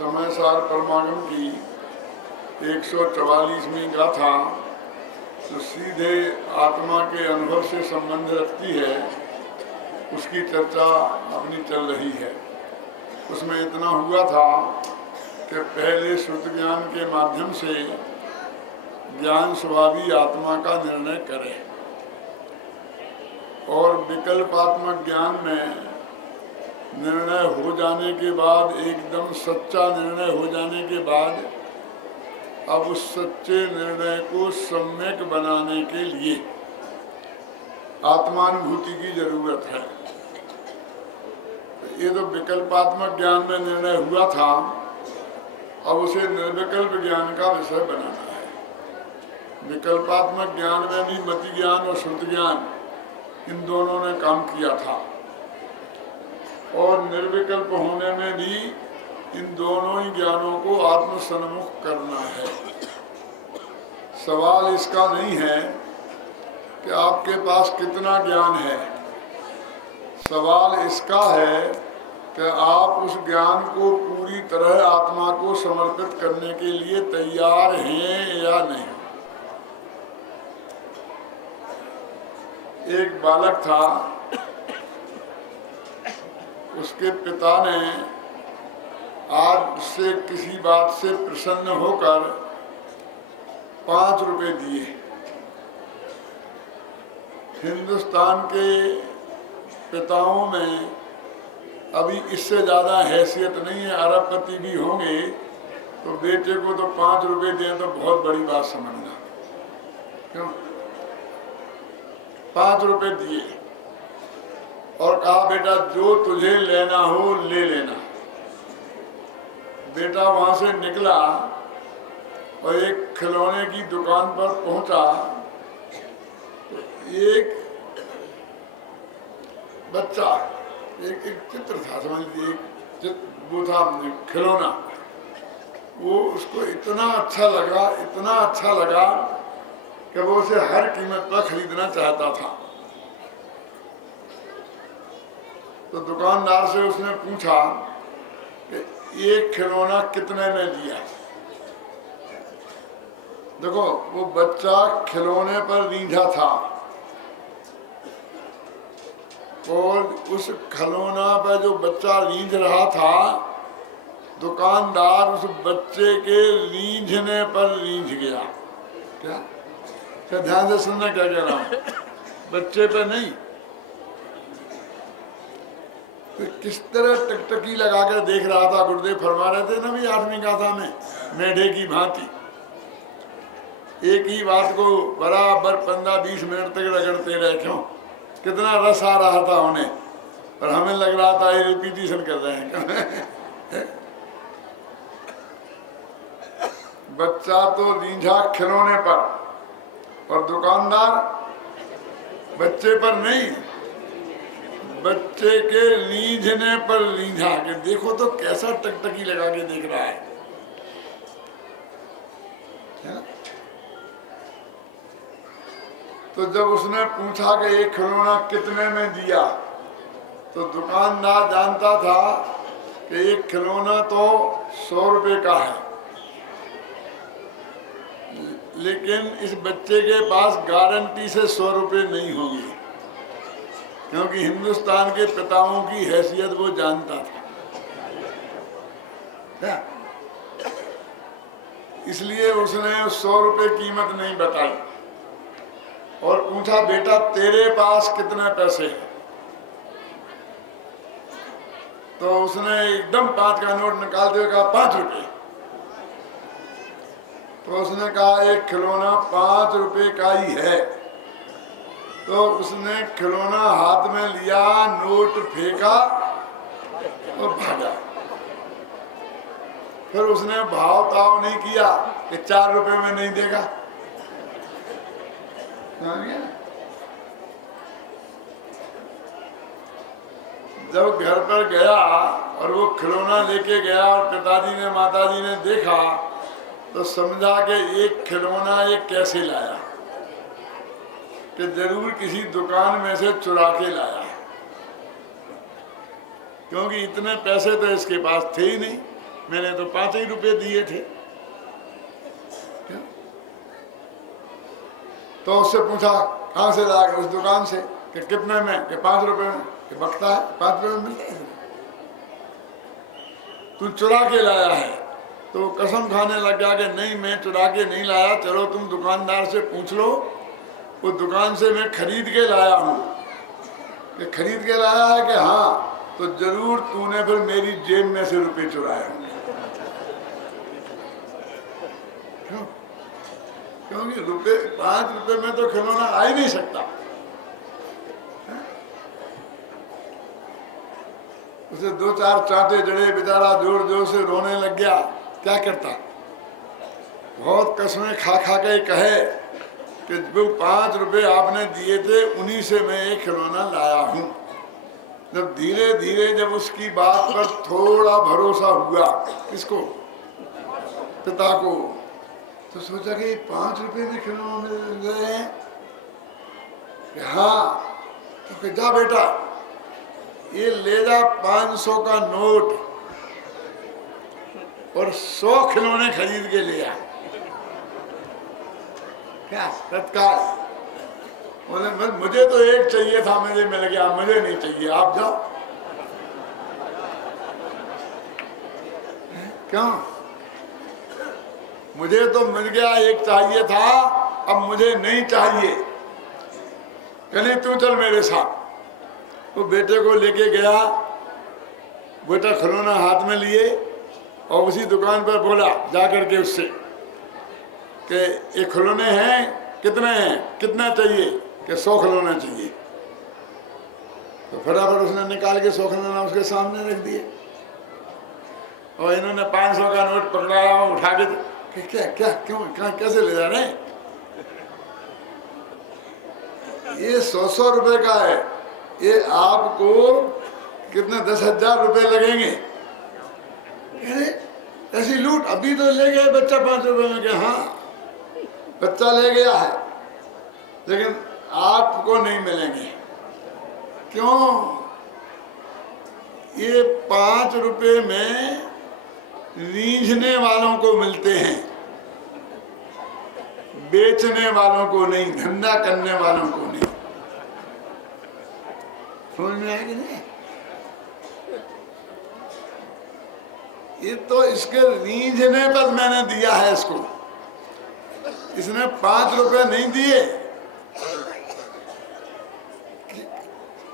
समय सार परमागम की 144वीं गाथा तो सीधे आत्मा के अनुभव से संबंध रखती है, उसकी चर्चा अपनी चल रही है। उसमें इतना हुआ था कि पहले श्रुत ज्ञान के माध्यम से ज्ञान स्वभावी आत्मा का निर्णय करे और विकल्पात्मक ज्ञान में निर्णय हो जाने के बाद, एकदम सच्चा निर्णय हो जाने के बाद, अब उस सच्चे निर्णय को सम्यक बनाने के लिए आत्मानुभूति की जरूरत है। ये तो विकल्पात्मक ज्ञान में निर्णय हुआ था, अब उसे निर्विकल्प ज्ञान का विषय बनाना है। विकल्पात्मक ज्ञान में भी मति ज्ञान और श्रुत ज्ञान इन दोनों ने काम किया था और निर्विकल्प होने में भी इन दोनों ही ज्ञानों को आत्मसन्मुख करना है। सवाल इसका नहीं है कि आपके पास कितना ज्ञान है, सवाल इसका है कि आप उस ज्ञान को पूरी तरह आत्मा को समर्पित करने के लिए तैयार हैं या नहीं। एक बालक था, उसके पिता ने आज उससे किसी बात से प्रसन्न होकर 5 रुपए दिए। हिंदुस्तान के पिताओं में अभी इससे ज़्यादा हैसियत नहीं है, अरबपति भी होंगे तो बेटे को तो 5 रुपए दें तो बहुत बड़ी बात समझना। क्यों? 5 रुपए दिए और कहा बेटा जो तुझे लेना हो ले लेना। बेटा वहां से निकला और एक खिलौने की दुकान पर पहुंचा। एक बच्चा, एक चित्र था, समझ लीजिए, वो था खिलौना। वो उसको इतना अच्छा लगा कि वो उसे हर कीमत पर खरीदना चाहता था। तो दुकानदार से उसने पूछा कि एक खिलौना कितने में दिया। देखो, वो बच्चा खिलौने पर रीझा था और उस खिलौना पर जो बच्चा रीझ रहा था, दुकानदार उस बच्चे के रीझने पर रीझ गया। क्या ध्यान से सुनना क्या कह रहा हूं, बच्चे पे नहीं। तो किस तरह टकटकी लगा कर देख रहा था। गुरुदेव फरमा रहे थे ना भी 8वीं गाथा में, मेढे की भांति एक ही बात को बराबर 15-20 मिनट तक रगड़ते रहे। क्यों? कितना रस आ रहा था उन्हें और हमें लग रहा था ये रिपीटिशन कर रहे हैं। बच्चा तो रीझा खिलौने पर और दुकानदार बच्चे पर नहीं, बच्चे के रीझने पर रीझा के। देखो तो कैसा टकटकी लगा के देख रहा है। तो जब उसने पूछा कि एक खिलौना कितने में दिया, तो दुकानदार जानता था कि एक खिलौना तो 100 रुपए का है, लेकिन इस बच्चे के पास गारंटी से 100 रुपए नहीं होंगे, क्योंकि हिंदुस्तान के पिताओं की हैसियत वो जानता था। क्या? इसलिए उसने 100 रुपए कीमत नहीं बताई और पूछा बेटा तेरे पास कितने पैसे हैं। तो उसने एकदम 5 का नोट निकालते हुए कहा 5 रुपए। तो उसने कहा एक खिलौना 5 रुपए का ही है। तो उसने खिलौना हाथ में लिया, नोट फेंका और भागा। फिर उसने भाव ताव नहीं किया कि 4 रुपए में नहीं देगा। जब घर पर गया और वो खिलौना लेके गया और पिताजी ने माताजी ने देखा तो समझा कि एक खिलौना ये कैसे लाया, कि जरूर किसी दुकान में से चुरा के लाया, क्योंकि इतने पैसे तो इसके पास थे ही नहीं। मैंने तो 5 ही रुपए दिए थे। क्या? तो उससे पूछा कहाँ से लाया, उस दुकान से, कि कितने में, कि 5 रुपए में, कि बकता है 5 रुपए में मिलता है। तू चुरा के लाया है। तो कसम खाने लग गया कि नहीं मैं चुरा के नहीं लाया, चलो तुम दुकानदार से पूछ लो, वो दुकान से मैं खरीद के लाया हूँ। कि खरीद के लाया है कि हाँ, तो जरूर तूने फिर मेरी जेब में से रुपए चुराए होंगे। क्यों? क्योंकि रुपए 5 रुपए में तो खिलौना आ ही नहीं सकता। उसे 2-4 चांटे जड़े, बेचारा जोर जोर से रोने लग गया। क्या करता? बहुत कसमें खा खा के कहे कि जो 5 रुपए आपने दिए थे उन्हीं से मैं एक खिलौना लाया हूं। जब धीरे धीरे जब उसकी बात पर थोड़ा भरोसा हुआ, किसको? पिता को, तो सोचा कि 5 रुपए में खिलौना मिल रहे हैं। हाँ, तो जा बेटा ये ले जा 500 का नोट और 100 खिलौने खरीद के ले आ। क्या तत्काल बोले मुझे तो एक चाहिए था, मुझे मिल गया, मुझे नहीं चाहिए, आप जाओ। क्यों? मुझे तो मिल गया, एक चाहिए था, अब मुझे नहीं चाहिए। कहने तू चल मेरे साथ। वो बेटे को लेके गया, बेटा खिलौना हाथ में लिए और उसी दुकान पर बोला जाकर के उससे कि ये खिलौने हैं, कितने हैं, कितना चाहिए? कि 100 खिलौने चाहिए। तो फटाफट उसने निकाल के 100 खिलौना उसके सामने रख दिए और इन्होंने 500 का नोट पकड़ाया, उठा के क्या क्या क्यों कहाँ कैसे ले जा रहे हैं? ये 100 रुपए का है, ये आपको कितने 10,000 रुपए लगेंगे। ऐसी लूट, अभी तो ले गए बच्चा 5 रुपए में। क्या? हाँ बच्चा ले गया है, लेकिन आपको नहीं मिलेंगे। क्यों? ये 5 रुपए में रीझने वालों को मिलते हैं, बेचने वालों को नहीं, धंधा करने वालों को नहीं। समझ में आया कि नहीं? ये तो इसके रीझने पर मैंने दिया है इसको। इसने 5 रुपए नहीं दिए,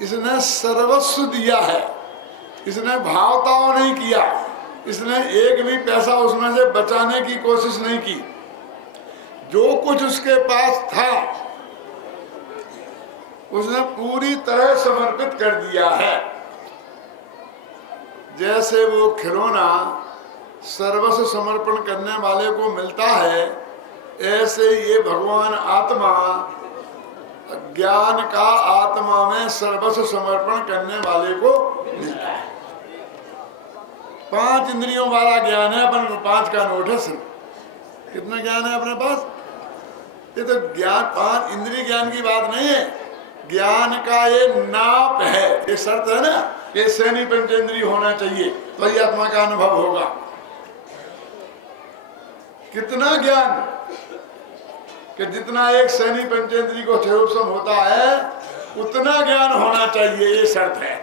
इसने सर्वस्व दिया है। इसने भावताव नहीं किया, इसने एक भी पैसा उसमें से बचाने की कोशिश नहीं की। जो कुछ उसके पास था उसने पूरी तरह समर्पित कर दिया है। जैसे वो खिलौना सर्वस्व समर्पण करने वाले को मिलता है, ऐसे ये भगवान आत्मा ज्ञान का आत्मा में सर्वस्व समर्पण करने वाले को मिलता है। 5 इंद्रियों वाला ज्ञान है, अपन 5 का नोट है सिर्फ। कितना ज्ञान है अपने पास? ये तो ज्ञान 5 इंद्रिय ज्ञान की बात नहीं है, ज्ञान का ये नाप है, ये शर्त है ना कि सैनी पंचेंद्रिय होना चाहिए तो ये आत्मा का अनुभव होगा। कितना ज्ञान कि जितना एक सैनी पंचेंद्रिय को क्षयोपशम होता है उतना ज्ञान होना चाहिए, ये शर्त है।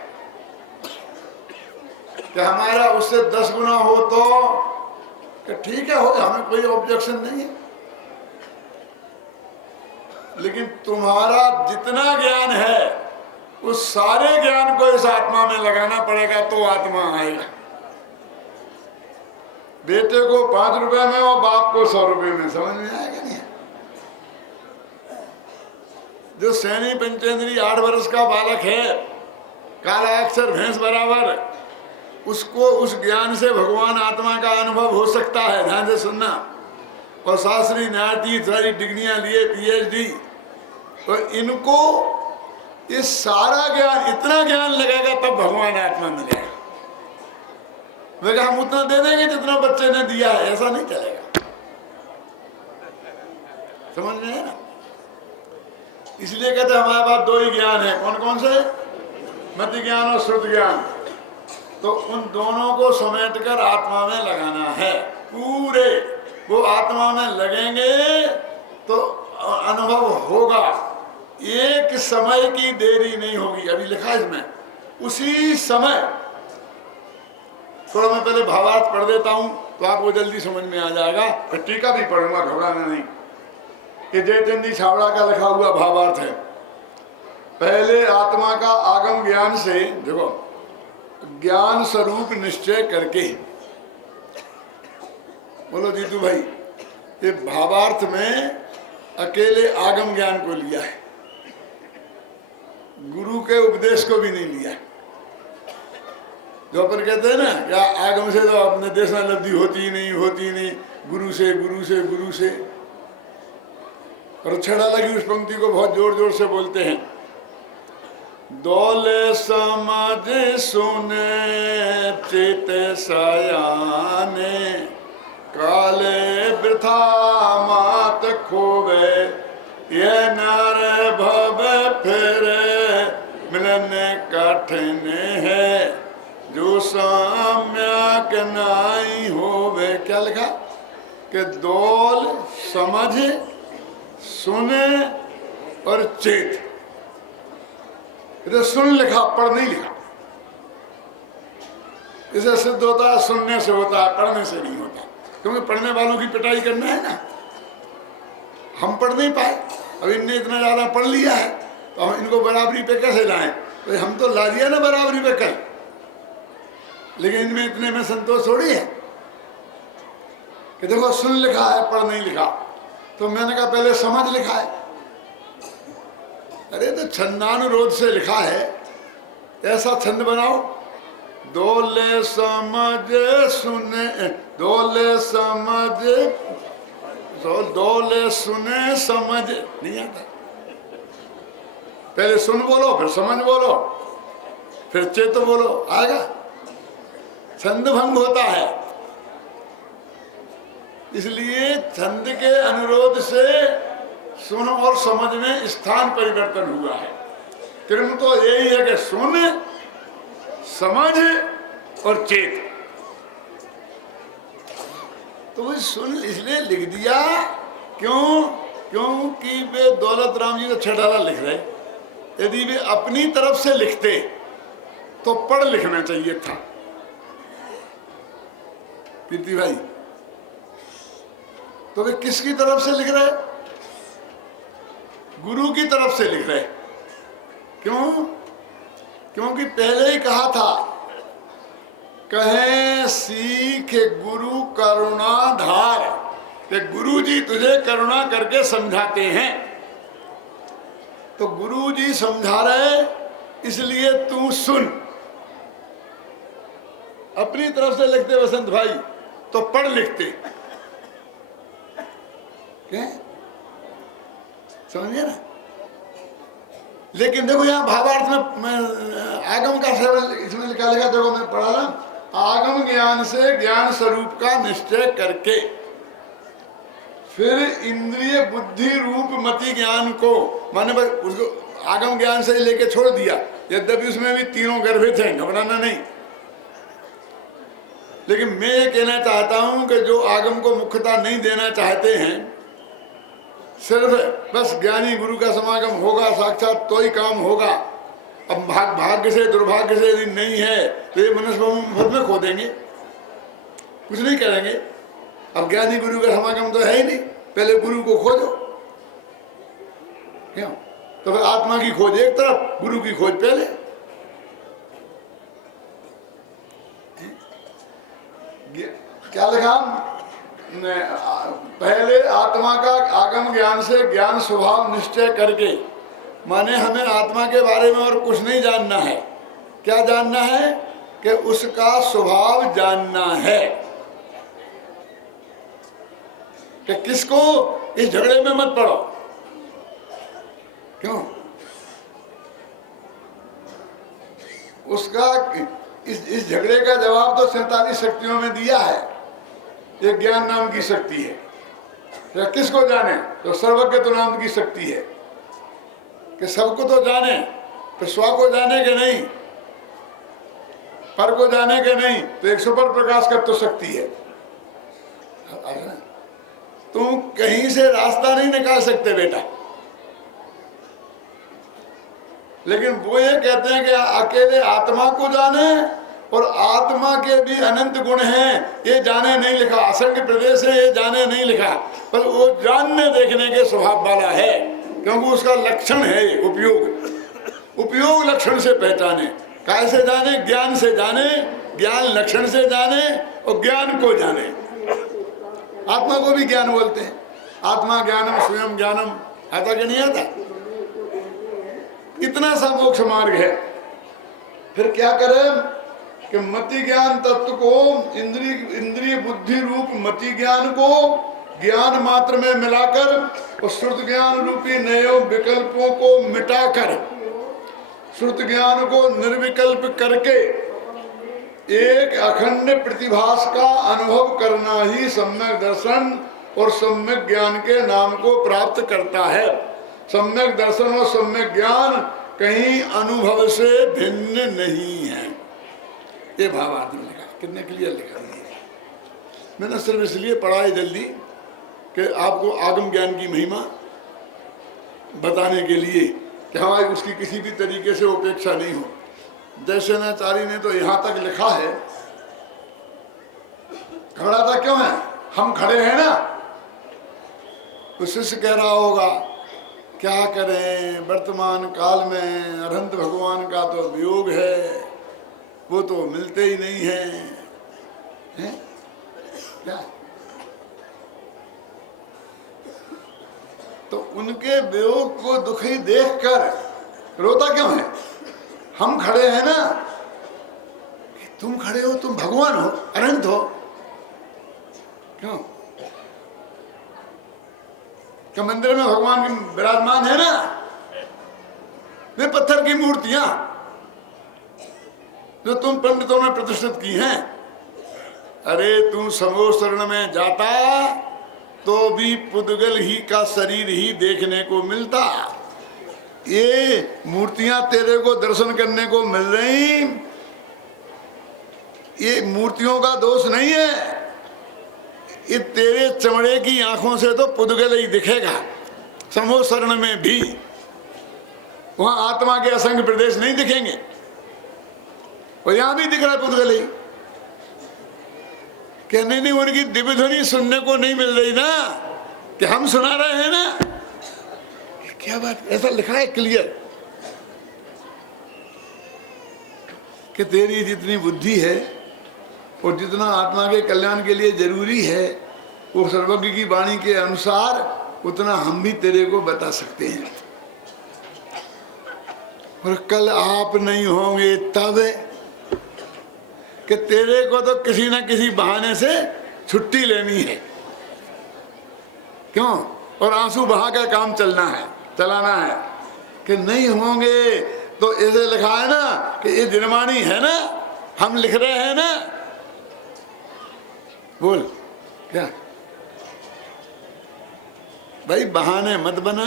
कि हमारा उससे 10 गुना हो तो कि ठीक है, हो, हमें कोई ऑब्जेक्शन नहीं है। लेकिन तुम्हारा जितना ज्ञान है उस सारे ज्ञान को इस आत्मा में लगाना पड़ेगा तो आत्मा आएगा। बेटे को 5 रुपए में और बाप को 100 रुपए में, समझ में आएगा नहीं? जो सैनी पंचेंद्रिय 8 वर्ष का बालक है, काला अक्षर भैंस बराबर, उसको उस ज्ञान से भगवान आत्मा का अनुभव हो सकता है। ध्यान से सुनना। और शास्त्री न्यायाधीश सारी डिग्रियां लिए, PhD, तो इनको ये सारा ज्ञान, इतना ज्ञान लगेगा तब भगवान आत्मा मिलेगा। हम उतना दे देंगे जितना बच्चे ने दिया है, ऐसा नहीं चलेगा। समझ में है ना? इसलिए कहते हैं हमारे पास 2 ही ज्ञान है। कौन कौन से? मति ज्ञान और श्रुत ज्ञान। तो उन दोनों को समेटकर आत्मा में लगाना है। पूरे वो आत्मा में लगेंगे तो अनुभव होगा, एक समय की देरी नहीं होगी। अभी लिखा है इसमें उसी समय। थोड़ा मैं पहले भावार्थ पढ़ देता हूं तो आपको जल्दी समझ में आ जाएगा। फिर टीका भी पढ़ूंगा, घबराना नहीं। कि जयचंदी छावड़ा का लिखा हुआ भावार्थ है। पहले आत्मा का आगम ज्ञान से, देखो, ज्ञान स्वरूप निश्चय करके, बोलो जीतू भाई, ये भावार्थ में अकेले आगम ज्ञान को लिया है, गुरु के उपदेश को भी नहीं लिया। जो अपन कहते हैं ना, या आगम से तो अपने देशना लब्धि होती नहीं, गुरु से गुरु से गुरु से। और अच्छा लगी उस पंक्ति को बहुत जोर जोर से बोलते हैं। दौले समझ सुने चित सयाने, काले वृथा मात खोवे, ये नर भव फिर मिलन कठिन है, जो साम्यक नाई होवे। क्या लिखा कि दौल समझ सुने और चेत। इधर सुन लिखा, पढ़ नहीं लिखा। इसे सिद्ध होता है सुनने से होता है, पढ़ने से नहीं होता। क्योंकि पढ़ने वालों की पिटाई करना है ना। हम पढ़ नहीं पाए, अब इनने इतना ज्यादा पढ़ लिया है तो हम इनको बराबरी पे कैसे लाएं? तो हम तो ला दिया ना बराबरी पे कल, लेकिन इनमें इतने में संतोष थोड़ी है कि देखो सुन लिखा है, पढ़ नहीं लिखा। तो मैंने कहा पहले समझ लिखा है। अरे तो छंदानुरोध से लिखा है, ऐसा छंद बनाओ। दोले समझ सुने, दोले समझ, दोले सुने समझ नहीं आता। पहले सुन बोलो, फिर समझ बोलो, फिर चेत बोलो, आएगा। छंद भंग होता है, इसलिए छंद के अनुरोध से सुन और समझ में स्थान परिवर्तन हुआ है। क्रम तो यही है कि सुन, समझ और चेत। तो वो सुन इसलिए लिख दिया, क्यों? क्योंकि वे दौलत राम जी तो छठाला लिख रहे। यदि वे अपनी तरफ से लिखते तो पढ़ लिखना चाहिए था। कीर्ति भाई, तो वे किसकी तरफ से लिख रहे? गुरु की तरफ से लिख रहे। क्यों? क्योंकि पहले ही कहा था, कहे सीख गुरु करुणा धार, कि गुरु जी तुझे करुणा करके समझाते हैं। तो गुरु जी समझा रहे, इसलिए तू सुन। अपनी तरफ से लिखते वसंत भाई तो पढ़ लिखते। क्या समझिए ना? लेकिन देखो यहाँ भावार्थ में आगम का सेवन इसमें लिखा लिखा, देखो मैं पढ़ा ना, आगम ज्ञान से ज्ञान स्वरूप का निश्चय करके फिर इंद्रिय बुद्धि रूप मति ज्ञान को, माने उसको आगम ज्ञान से लेके छोड़ दिया। यद्यपि उसमें भी तीनों गर्भे थे, घबराना नहीं। लेकिन मैं ये कहना चाहता हूं कि जो आगम को मुख्यता नहीं देना चाहते हैं, सिर्फ बस ज्ञानी गुरु का समागम होगा साक्षात तो ही काम होगा। अब भाग्य से दुर्भाग्य से यदि नहीं है तो ये मनुष्य में खो देंगे, कुछ नहीं करेंगे। अब ज्ञानी गुरु का समागम तो है ही नहीं, पहले गुरु को खोजो। क्यों? तो फिर आत्मा की खोज एक तरफ, गुरु की खोज पहले। क्या लिखा? पहले आत्मा का आगम ज्ञान से ज्ञान स्वभाव निश्चय करके, माने हमें आत्मा के बारे में और कुछ नहीं जानना है। क्या जानना है? कि उसका स्वभाव जानना है। कि किसको इस झगड़े में मत पड़ो। क्यों? उसका इस झगड़े का जवाब तो 47 शक्तियों में दिया है। ये ज्ञान नाम की शक्ति है। या किसको जाने? तो सर्वज्ञ तो नाम की शक्ति है कि सबको तो जाने, तो स्व को जाने के नहीं। पर को जाने के नहीं तो 100 पर प्रकाश कर तो सकती है। तुम कहीं से रास्ता नहीं निकाल सकते बेटा। लेकिन वो ये कहते हैं कि अकेले आत्मा को जाने, और आत्मा के भी अनंत गुण हैं, ये जाने नहीं लिखा। असंख्य प्रदेश है, ये जाने नहीं लिखा, पर वो जानने देखने के स्वभाव वाला है, क्योंकि उसका लक्षण है उपयोग। उपयोग लक्षण से पहचाने। कैसे जाने? ज्ञान से जाने, ज्ञान लक्षण से जाने, और ज्ञान को जाने। आत्मा को भी ज्ञान बोलते हैं। आत्मा ज्ञानम स्वयं ज्ञानम, आता कि नहीं आता? इतना सा मोक्ष मार्ग है। फिर क्या करें कि मति ज्ञान तत्व को, इंद्रिय बुद्धि रूप मति ज्ञान को ज्ञान मात्र में मिलाकर, और श्रुत ज्ञान रूपी नए विकल्पों को मिटाकर, श्रुत ज्ञान को निर्विकल्प करके एक अखंड प्रतिभास का अनुभव करना ही सम्यक दर्शन और सम्यक ज्ञान के नाम को प्राप्त करता है। सम्यक दर्शन और सम्यक ज्ञान कहीं अनुभव से भिन्न नहीं है। ये भावार्थ में लिखा, कितने क्लियर लिखा है। मैंने सिर्फ इसलिए पढ़ा है जल्दी कि आपको आगम ज्ञान की महिमा बताने के लिए कि हमारी उसकी किसी भी तरीके से उपेक्षा नहीं हो। दर्शनाचार्य ने तो यहाँ तक लिखा है, घबराता क्यों है? हम खड़े हैं ना। तो शिष्य कह रहा होगा क्या करें, वर्तमान काल में अनंत भगवान का तो वियोग है, वो तो मिलते ही नहीं है, क्या? तो उनके वियोग को दुखी देखकर रोता क्यों है? हम खड़े हैं ना। तुम खड़े हो, तुम भगवान हो, अनंत हो, क्यों? क्या मंदिर में भगवान की विराजमान है ना? वे पत्थर की मूर्तियां जो तुम पंडितों ने प्रतिष्ठित की हैं। अरे तुम समो शरण में जाता तो भी पुद्गल ही का शरीर ही देखने को मिलता। ये मूर्तियां तेरे को दर्शन करने को मिल रही, ये मूर्तियों का दोष नहीं है। ये तेरे चमड़े की आंखों से तो पुद्गल ही दिखेगा। समो शरण में भी वहां आत्मा के असंख्य प्रदेश नहीं दिखेंगे, और यहां भी दिख रहा है पुद्गल ही। कहने नहीं, उनकी दिव्य ध्वनि सुनने को नहीं मिल रही ना, कि हम सुना रहे हैं ना। क्या बात, ऐसा लिखा है क्लियर कि तेरी जितनी बुद्धि है और जितना आत्मा के कल्याण के लिए जरूरी है, वो सर्वज्ञ की वाणी के अनुसार उतना हम भी तेरे को बता सकते हैं। और कल आप नहीं होंगे तब कि तेरे को तो किसी ना किसी बहाने से छुट्टी लेनी है, क्यों? और आंसू बहा के काम चलाना है कि नहीं होंगे। तो ऐसे लिखा है ना कि ये दिनवाणी है ना, हम लिख रहे हैं ना। बोल क्या भाई, बहाने मत बना।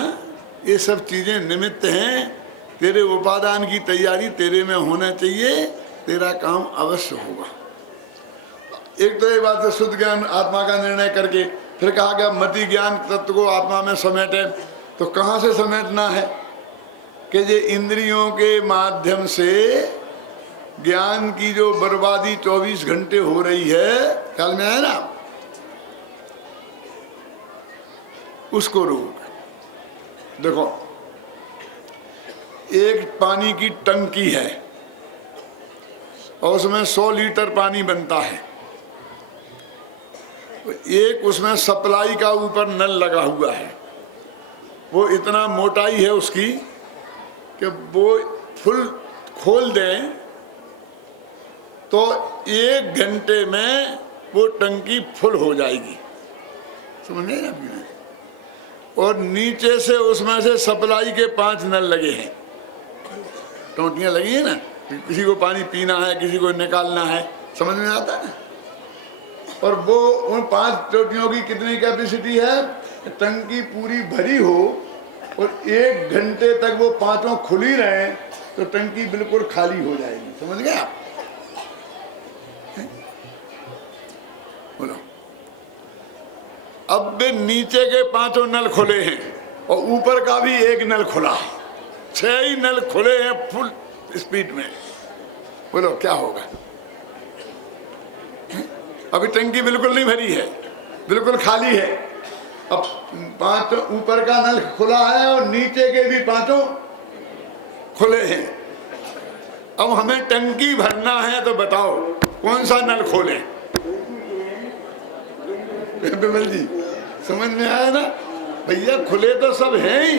ये सब चीजें निमित्त हैं, तेरे उपादान की तैयारी तेरे में होना चाहिए, तेरा काम अवश्य होगा। एक तो ये बात है शुद्ध ज्ञान आत्मा का निर्णय करके, फिर कहा गया मति ज्ञान तत्व को आत्मा में समेटे। तो कहाँ से समेटना है कि ये इंद्रियों के माध्यम से ज्ञान की जो बर्बादी 24 घंटे हो रही है, ख्याल में आया ना, उसको रोक। देखो, एक पानी की टंकी है और उसमें 100 लीटर पानी बनता है। एक उसमें सप्लाई का ऊपर नल लगा हुआ है, वो इतना मोटाई है उसकी कि वो फुल खोल दें तो 1 घंटे में वो टंकी फुल हो जाएगी। समझ गए ना? और नीचे से उसमें से सप्लाई के 5 नल लगे हैं, टोंटियां लगी है ना, किसी को पानी पीना है, किसी को निकालना है, समझ में आता है। और वो उन 5 टोटियों की कितनी कैपेसिटी है? टंकी पूरी भरी हो और 1 घंटे तक वो 5 खुली रहे तो टंकी बिल्कुल खाली हो जाएगी। समझ गए आप? बोलो। अब भी नीचे के 5 नल खुले हैं और ऊपर का भी 1 नल खुला है, 6 ही नल खुले हैं फुल स्पीड में। बोलो क्या होगा? अभी टंकी बिल्कुल नहीं भरी है, बिल्कुल खाली है। अब 5 ऊपर का नल खुला है और नीचे के भी 5 खुले हैं। अब हमें टंकी भरना है तो बताओ कौन सा नल खोलें? बिमल जी समझ में आया ना? भैया खुले तो सब हैं ही,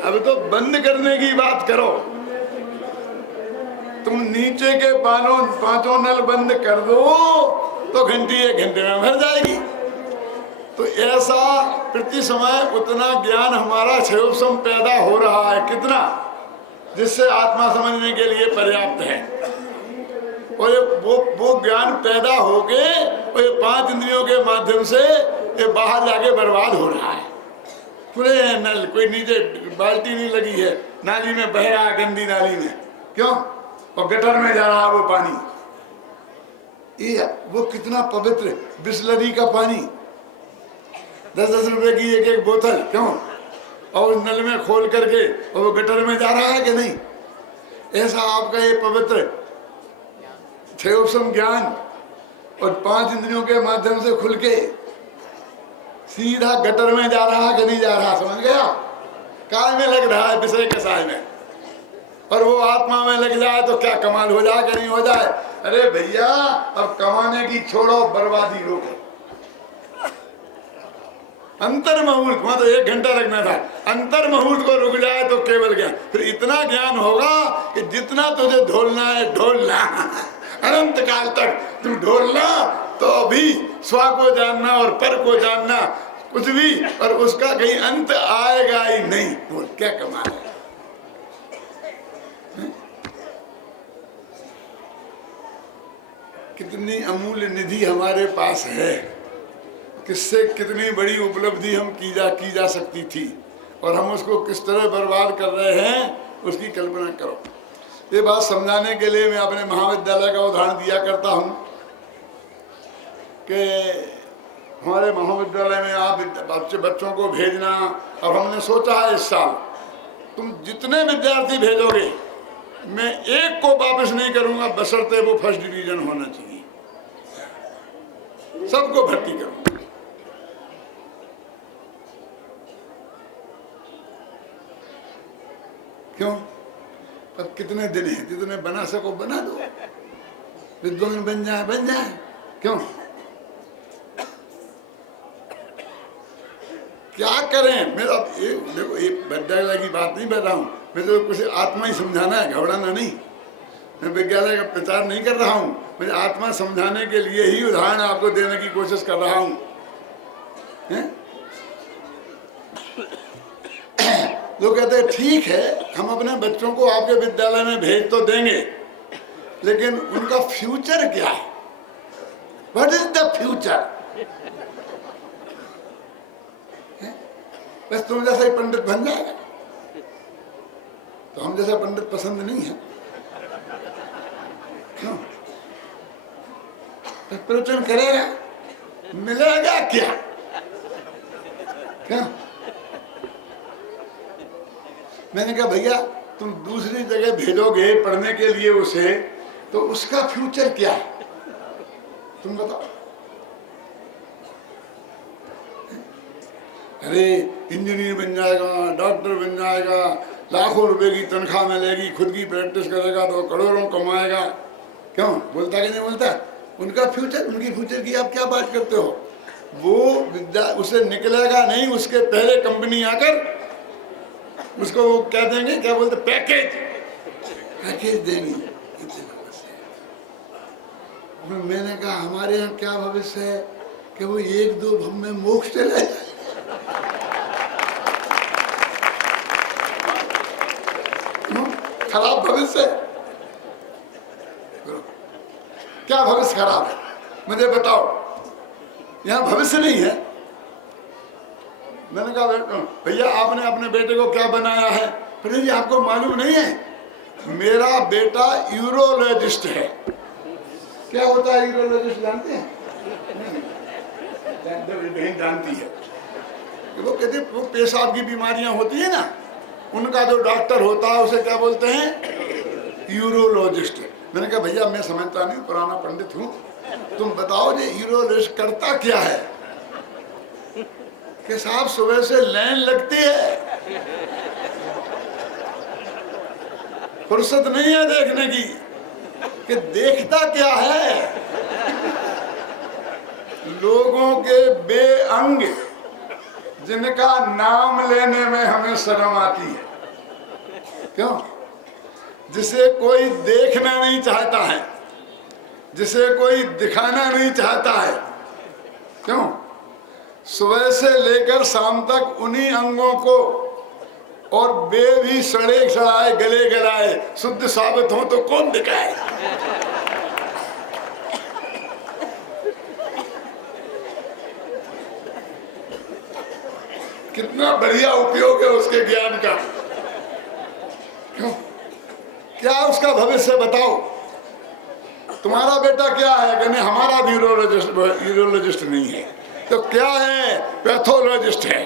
अब तो बंद करने की बात करो। तुम नीचे के 5 नल बंद कर दो तो घंटी 1 घंटे में भर जाएगी। तो ऐसा प्रति समय उतना ज्ञान हमारा क्षयोपम पैदा हो रहा है, कितना, जिससे आत्मा समझने के लिए पर्याप्त है। और वो ज्ञान पैदा होके और ये 5 इंद्रियों के माध्यम से ये बाहर जाके बर्बाद हो रहा है। खुले हैं नल, कोई नीचे बाल्टी नहीं लगी है, नाली में बह रहा है, गंदी नाली में, क्यों? और गटर में जा रहा है वो पानी। ये वो कितना पवित्र बिस्लरी का पानी, 10-10 रुपए की एक बोतल, क्यों? और नल में खोल करके और वो गटर में जा रहा है कि नहीं? ऐसा आपका ये पवित्र क्षयोपम ज्ञान और 5 इंद्रियों के माध्यम से खुल के सीधा गटर में जा रहा कि नहीं जा रहा? समझ गया? काय में लग रहा है, विषय कसाय में, और वो आत्मा में लग जाए तो क्या कमाल हो जाए कि नहीं हो जाए? अरे भैया अब कमाने की छोड़ो, बर्बादी रोको। अंतर मुहूर्त वहां तो 1 घंटा लगना था, अंतर मुहूर्त को रुक जाए तो केवल ज्ञान। फिर इतना ज्ञान होगा कि जितना तुझे ढोलना है ढोलना, अनंत काल तक तू ढोलना, तो भी स्व को जानना और पर को जानना कुछ भी, और उसका कहीं अंत आएगा ही नहीं। बोल क्या कमाल है? कितनी अमूल्य निधि हमारे पास है, किससे कितनी बड़ी उपलब्धि हम की जा सकती थी, और हम उसको किस तरह बर्बाद कर रहे हैं उसकी कल्पना करो। ये बात समझाने के लिए मैं अपने महाविद्यालय का उदाहरण दिया करता हूँ कि हमारे महाविद्यालय में आप बच्चों को भेजना, और हमने सोचा है इस साल तुम जितने विद्यार्थी भेजोगे मैं एक को वापस नहीं करूंगा, बशर्ते वो फर्स्ट डिवीजन होना चाहिए, सबको भर्ती करूंगा। क्यों? अब कितने दिन हैं, जितने बना सको बना दो, विद्वान बन जाए, क्यों? क्या करें? मैं अब देखो ये विद्यालय की बात नहीं कर रहा हूँ, मैं तो कुछ आत्मा ही समझाना है, घबराना नहीं। मैं विद्यालय का प्रचार नहीं कर रहा हूँ, मैं आत्मा समझाने के लिए ही उदाहरण आपको देने की कोशिश कर रहा हूँ। लोग कहते हैं ठीक है हम अपने बच्चों को आपके विद्यालय में भेज तो देंगे, लेकिन उनका फ्यूचर क्या है? What is the future? बस तुम जैसा ही पंडित बन जाएगा, तो हम जैसा पंडित पसंद नहीं है, क्यों? प्रवचन करेगा, मिलेगा क्या? क्या? मैंने कहा भैया तुम दूसरी जगह भेजोगे पढ़ने के लिए उसे, तो उसका फ्यूचर क्या है तुम बताओ। अरे इंजीनियर बन जाएगा, डॉक्टर बन जाएगा, लाखों रुपए की तनख्वाह मिलेगी, खुद की प्रैक्टिस करेगा तो करोड़ों कमाएगा, क्यों? बोलता कि नहीं बोलता? उनका फ्यूचर, उनकी फ्यूचर की आप क्या बात करते हो? वो विद्या उसे निकलेगा नहीं, उसके पहले कंपनी आकर उसको वो क्या देंगे, क्या बोलते, पैकेज देंगे। मैंने कहा हमारे यहाँ क्या भविष्य है कि वो 1-2 भव में मोक्ष चले जाए। खराब भविष्य, क्या भविष्य खराब है मुझे बताओ? यहाँ भविष्य नहीं है। मैंने कहा भैया आपने अपने बेटे को क्या बनाया है? फिर जी आपको मालूम नहीं है, मेरा बेटा यूरोलॉजिस्ट है। क्या होता है यूरोलॉजिस्ट जानते हैं? बहन जानती है। वो कहते वो पेशाब की बीमारियां होती है ना, उनका जो डॉक्टर होता है उसे क्या बोलते हैं? यूरोलॉजिस्ट। मैंने कहा भैया मैं समझता नहीं, पुराना पंडित हूँ, तुम बताओ ये यूरोलॉजिस्ट करता क्या है? कि साहब सुबह से लाइन लगती है, फुर्सत नहीं है देखने की। कि देखता क्या है? लोगों के बेअंग जिनका नाम लेने में हमें शर्म आती है। क्यों? जिसे कोई देखना नहीं चाहता है, जिसे कोई दिखाना नहीं चाहता है। क्यों? सुबह से लेकर शाम तक उन्हीं अंगों को, और बे भी सड़े सड़ाए गले गलाए शुद्ध साबित हो तो कौन दिखाए? कितना बढ़िया उपयोग है उसके ज्ञान का। क्यों? क्या उसका भविष्य बताओ? तुम्हारा बेटा क्या है? कहने हमारा भी यूरोलॉजिस्ट नहीं है। तो क्या है? पैथोलॉजिस्ट है।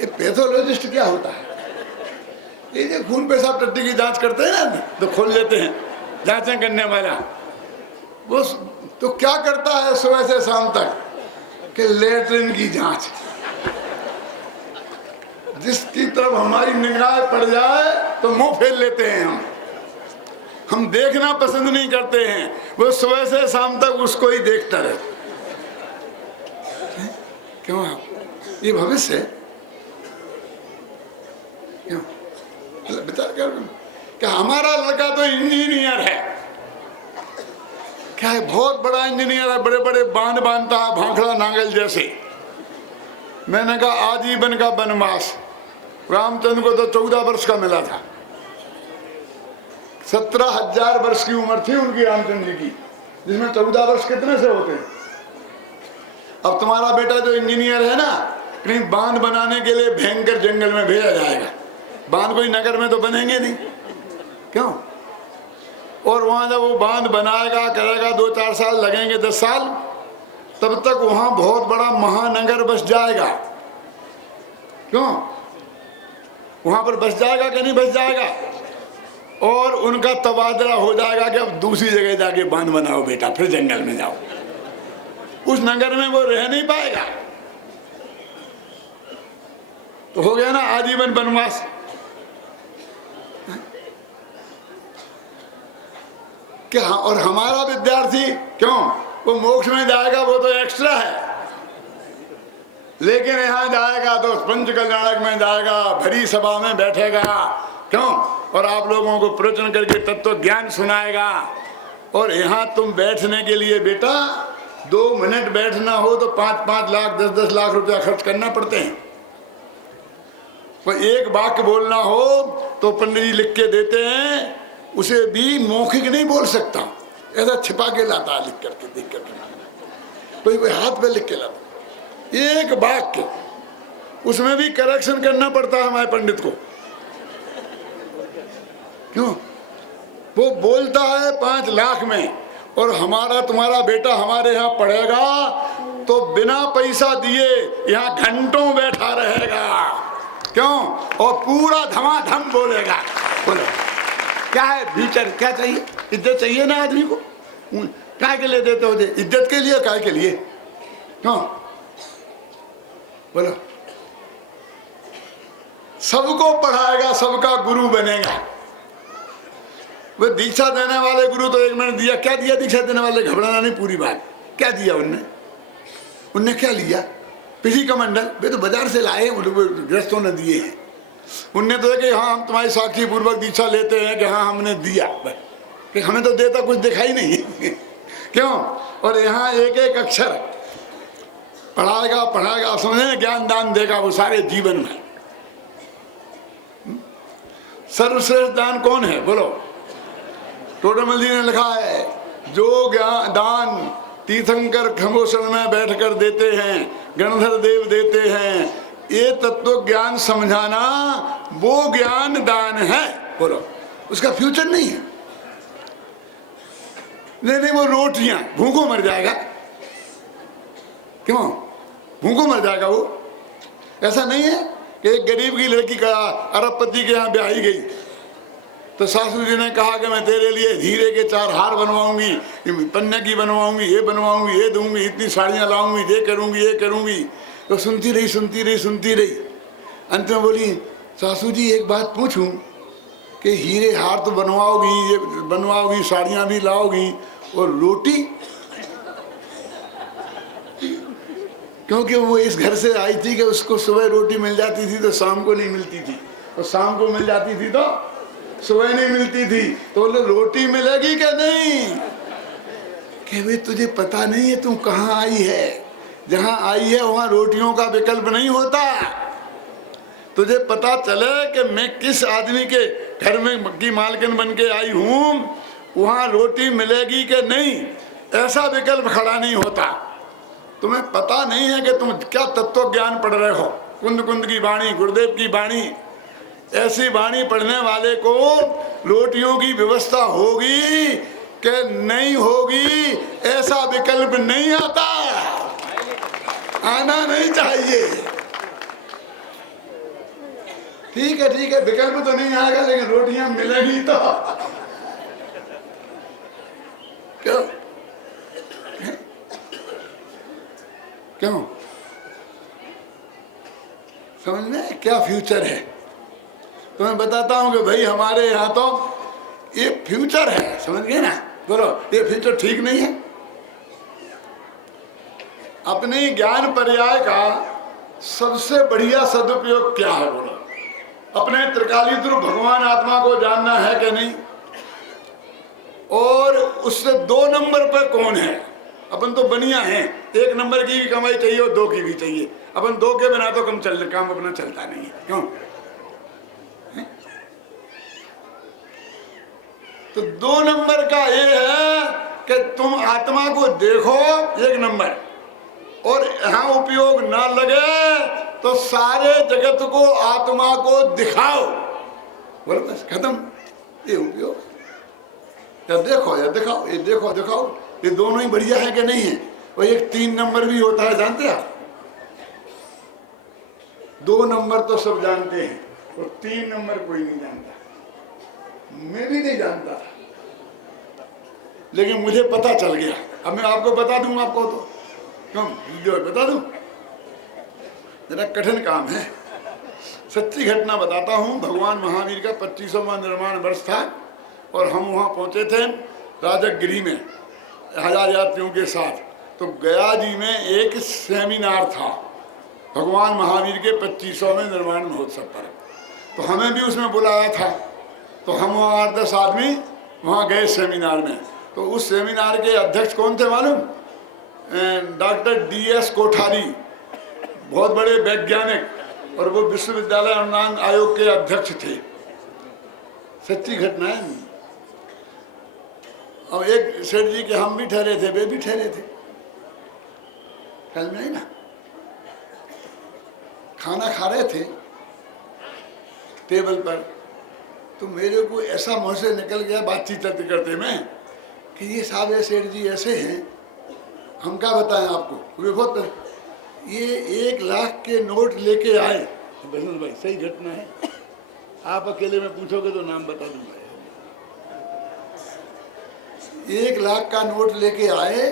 ये पैथोलॉजिस्ट क्या होता है? ये जो खून पेशाब टट्टी की जांच करते हैं ना, तो खोल लेते हैं जांचें करने वाला, वो तो क्या करता है सुबह से शाम तक? कि लेटरिन की जांच। जिसकी तरफ हमारी निगाह पड़ जाए तो मुंह फेर लेते हैं। हम देखना पसंद नहीं करते हैं, वो सुबह से शाम तक उसको ही देखता रहे। क्यों? ये भविष्य है। क्यों? विचार कर क्या हमारा लड़का तो इंजीनियर है, क्या है? बहुत बड़ा इंजीनियर है, बड़े बड़े बांध बांधता है भांखड़ा नांगल जैसे। मैंने कहा आजीवन का वनवास रामचंद्र को तो 14 वर्ष का मिला था। 17,000 वर्ष की उम्र थी उनकी, रामचंद्र जी की, जिसमें 14 वर्ष कितने से होते हैं? अब तुम्हारा बेटा जो इंजीनियर है ना, कहीं बांध बनाने के लिए भयंकर जंगल में भेजा जाएगा। बांध कोई नगर में तो बनेंगे नहीं। क्यों? और वहां जब वो बांध बनाएगा करेगा 2-4 साल लगेंगे, 10 साल, तब तक वहां बहुत बड़ा महानगर बस जाएगा। क्यों? वहां पर बस जाएगा कि नहीं बस जाएगा? और उनका तबादला हो जाएगा कि अब दूसरी जगह जाके बांध बनाओ बेटा, फिर जंगल में जाओ। उस नगर में वो रह नहीं पाएगा। तो हो गया ना आजीवन वनवास। क्या? और हमारा विद्यार्थी क्यों? वो मोक्ष में जाएगा, वो तो एक्स्ट्रा है, लेकिन यहाँ जाएगा तो पंच कल्याणक में जाएगा, भरी सभा में बैठेगा। क्यों? और आप लोगों को प्रवचन करके तत्व ज्ञान सुनाएगा। और यहाँ तुम बैठने के लिए बेटा 2 मिनट बैठना हो तो 5-5 लाख 10-10 लाख रुपया खर्च करना पड़ते हैं। तो एक वाक्य बोलना हो तो पंडित जी लिख के देते हैं, उसे भी मौखिक नहीं बोल सकता, ऐसा छिपा के लाता है, लिख करके देख करके, कोई हाथ पे लिख के लाता एक वाक्य, उसमें भी करेक्शन करना पड़ता है हमारे पंडित को। क्यों? वो बोलता है 5 लाख में, और हमारा तुम्हारा बेटा हमारे यहाँ पढ़ेगा तो बिना पैसा दिए यहाँ घंटों बैठा रहेगा। क्यों? और पूरा धमाधम बोलेगा। बोलो क्या है फ्यूचर? क्या चाहिए? इज्जत चाहिए ना आदमी को। काय के लिए देते हो? इज्जत के लिए, काय के लिए? क्यों? बोलो। सबको पढ़ाएगा, सबका गुरु बनेगा। वो दीक्षा देने वाले गुरु तो 1 मिनट दिया, क्या दिया? दीक्षा देने वाले घबराना नहीं, पूरी बात क्या दिया उनने क्या लिया? पिछली कमंडल वे तो बाजार से लाए, गृहस्थों ने दिए हैं। उनने तो कि हाँ हम तुम्हारी साक्षी पूर्वक दीक्षा लेते हैं कि हाँ हमने दिया, कि हमें तो देता कुछ दिखाई नहीं। क्यों? और यहाँ एक एक अक्षर पढ़ाएगा, समझे? ज्ञान दान देगा वो सारे जीवन में। सर्वश्रेष्ठ दान कौन है? बोलो। टोडरमल जी ने लिखा है, जो ज्ञान दान तीर्थंकर खंभोषण में बैठकर देते हैं, गणधर देव देते हैं, ये तत्व ज्ञान समझाना वो ज्ञान दान है। बोलो। उसका फ्यूचर नहीं है। नहीं वो रोटियां, भूखों मर जाएगा। क्यों? भूखों मर जाएगा वो? ऐसा नहीं है कि एक गरीब की लड़की का अरबपति के यहाँ ब्याही गई तो सासू जी ने कहा कि मैं तेरे लिए हीरे के 4 हार बनवाऊंगी, पन्ने की बनवाऊंगी, ये बनवाऊंगी, ये दूंगी, इतनी साड़ियाँ लाऊंगी, ये करूंगी। तो सुनती रही। अंत में बोली, सासू जी एक बात पूछूं कि हीरे हार तो बनवाओगी, ये बनवाओगी, साड़ियाँ भी लाओगी, और रोटी? क्योंकि वो इस घर से आई थी कि उसको सुबह रोटी मिल जाती थी तो शाम को नहीं मिलती थी, और शाम को मिल जाती थी तो सुबह नहीं मिलती थी। तो बोले रोटी मिलेगी क्या? नहीं। कि भाई तुझे पता नहीं है तू कहाँ आई है? जहाँ आई है वहाँ रोटियों का विकल्प नहीं होता। तुझे पता चले कि मैं किस आदमी के घर में की मालकिन बन के आई हूँ, वहाँ रोटी मिलेगी कि नहीं, ऐसा विकल्प खड़ा नहीं होता। तुम्हें पता नहीं है कि तुम क्या तत्व ज्ञान पढ़ रहे हो। कुंद की वाणी, गुरुदेव की वाणी, ऐसी वाणी पढ़ने वाले को रोटियों की व्यवस्था होगी कि नहीं होगी, ऐसा विकल्प नहीं आता, आना नहीं चाहिए। ठीक है, विकल्प तो नहीं आएगा, लेकिन रोटियां मिलेगी तो। क्यों? समझ में क्या फ्यूचर है? तो मैं बताता हूं कि भाई हमारे यहाँ तो ये फ्यूचर है, समझ गए ना? बोलो, ये फ्यूचर ठीक नहीं है। अपने ज्ञान पर्याय का सबसे बढ़िया सदुपयोग क्या है? बोलो, अपने त्रिकालीध्रुव भगवान आत्मा को जानना है कि नहीं, और उससे 2 नंबर पे कौन है? अपन तो बनिया हैं, 1 नंबर की भी कमाई चाहिए और 2 की भी चाहिए। अपन 2 के बिना तो काम अपना चलता नहीं है। क्यों? तो 2 नंबर का ये है कि तुम आत्मा को देखो 1 नंबर, और यहाँ उपयोग ना लगे तो सारे जगत को आत्मा को दिखाओ। बोलो बस खत्म, ये उपयोग। या देखो या दिखाओ, ये देखो दिखाओ, ये दोनों ही बढ़िया है कि नहीं है? और एक 3 नंबर भी होता है, जानते हैं आप? 2 नंबर तो सब जानते हैं, और 3 नंबर कोई नहीं जानता। मैं भी नहीं जानता, लेकिन मुझे पता चल गया। अब मैं आपको बता दूं, आपको तो क्यों बता दूं? जरा कठिन काम है। सच्ची घटना बताता हूं। भगवान महावीर का 25वां निर्माण वर्ष था, और हम वहां पहुंचे थे राजगिरी में 1000 यात्रियों के साथ। तो गया जी में एक सेमिनार था भगवान महावीर के 25वें निर्माण महोत्सव पर, तो हमें भी उसमें बुलाया था। तो हम वहाँ 8-10 आदमी वहाँ गए सेमिनार में। तो उस सेमिनार के अध्यक्ष कौन थे मालूम? डॉक्टर DS कोठारी, बहुत बड़े वैज्ञानिक, और वो विश्वविद्यालय अनुदान आयोग के अध्यक्ष थे। सच्ची घटना है। और एक सेठ जी के हम भी ठहरे थे, वे भी ठहरे थे। कल में ही ना खाना खा रहे थे टेबल पर, तो मेरे को ऐसा मुंह से निकल गया बातचीत करते में कि ये साहब सेठ जी ऐसे हैं, हम क्या बताएं आपको। वे बहुत, ये 1 लाख के नोट लेके आए। बहन भाई सही घटना है, आप अकेले में पूछोगे तो नाम बता दूंगा। 1 लाख का नोट लेके आए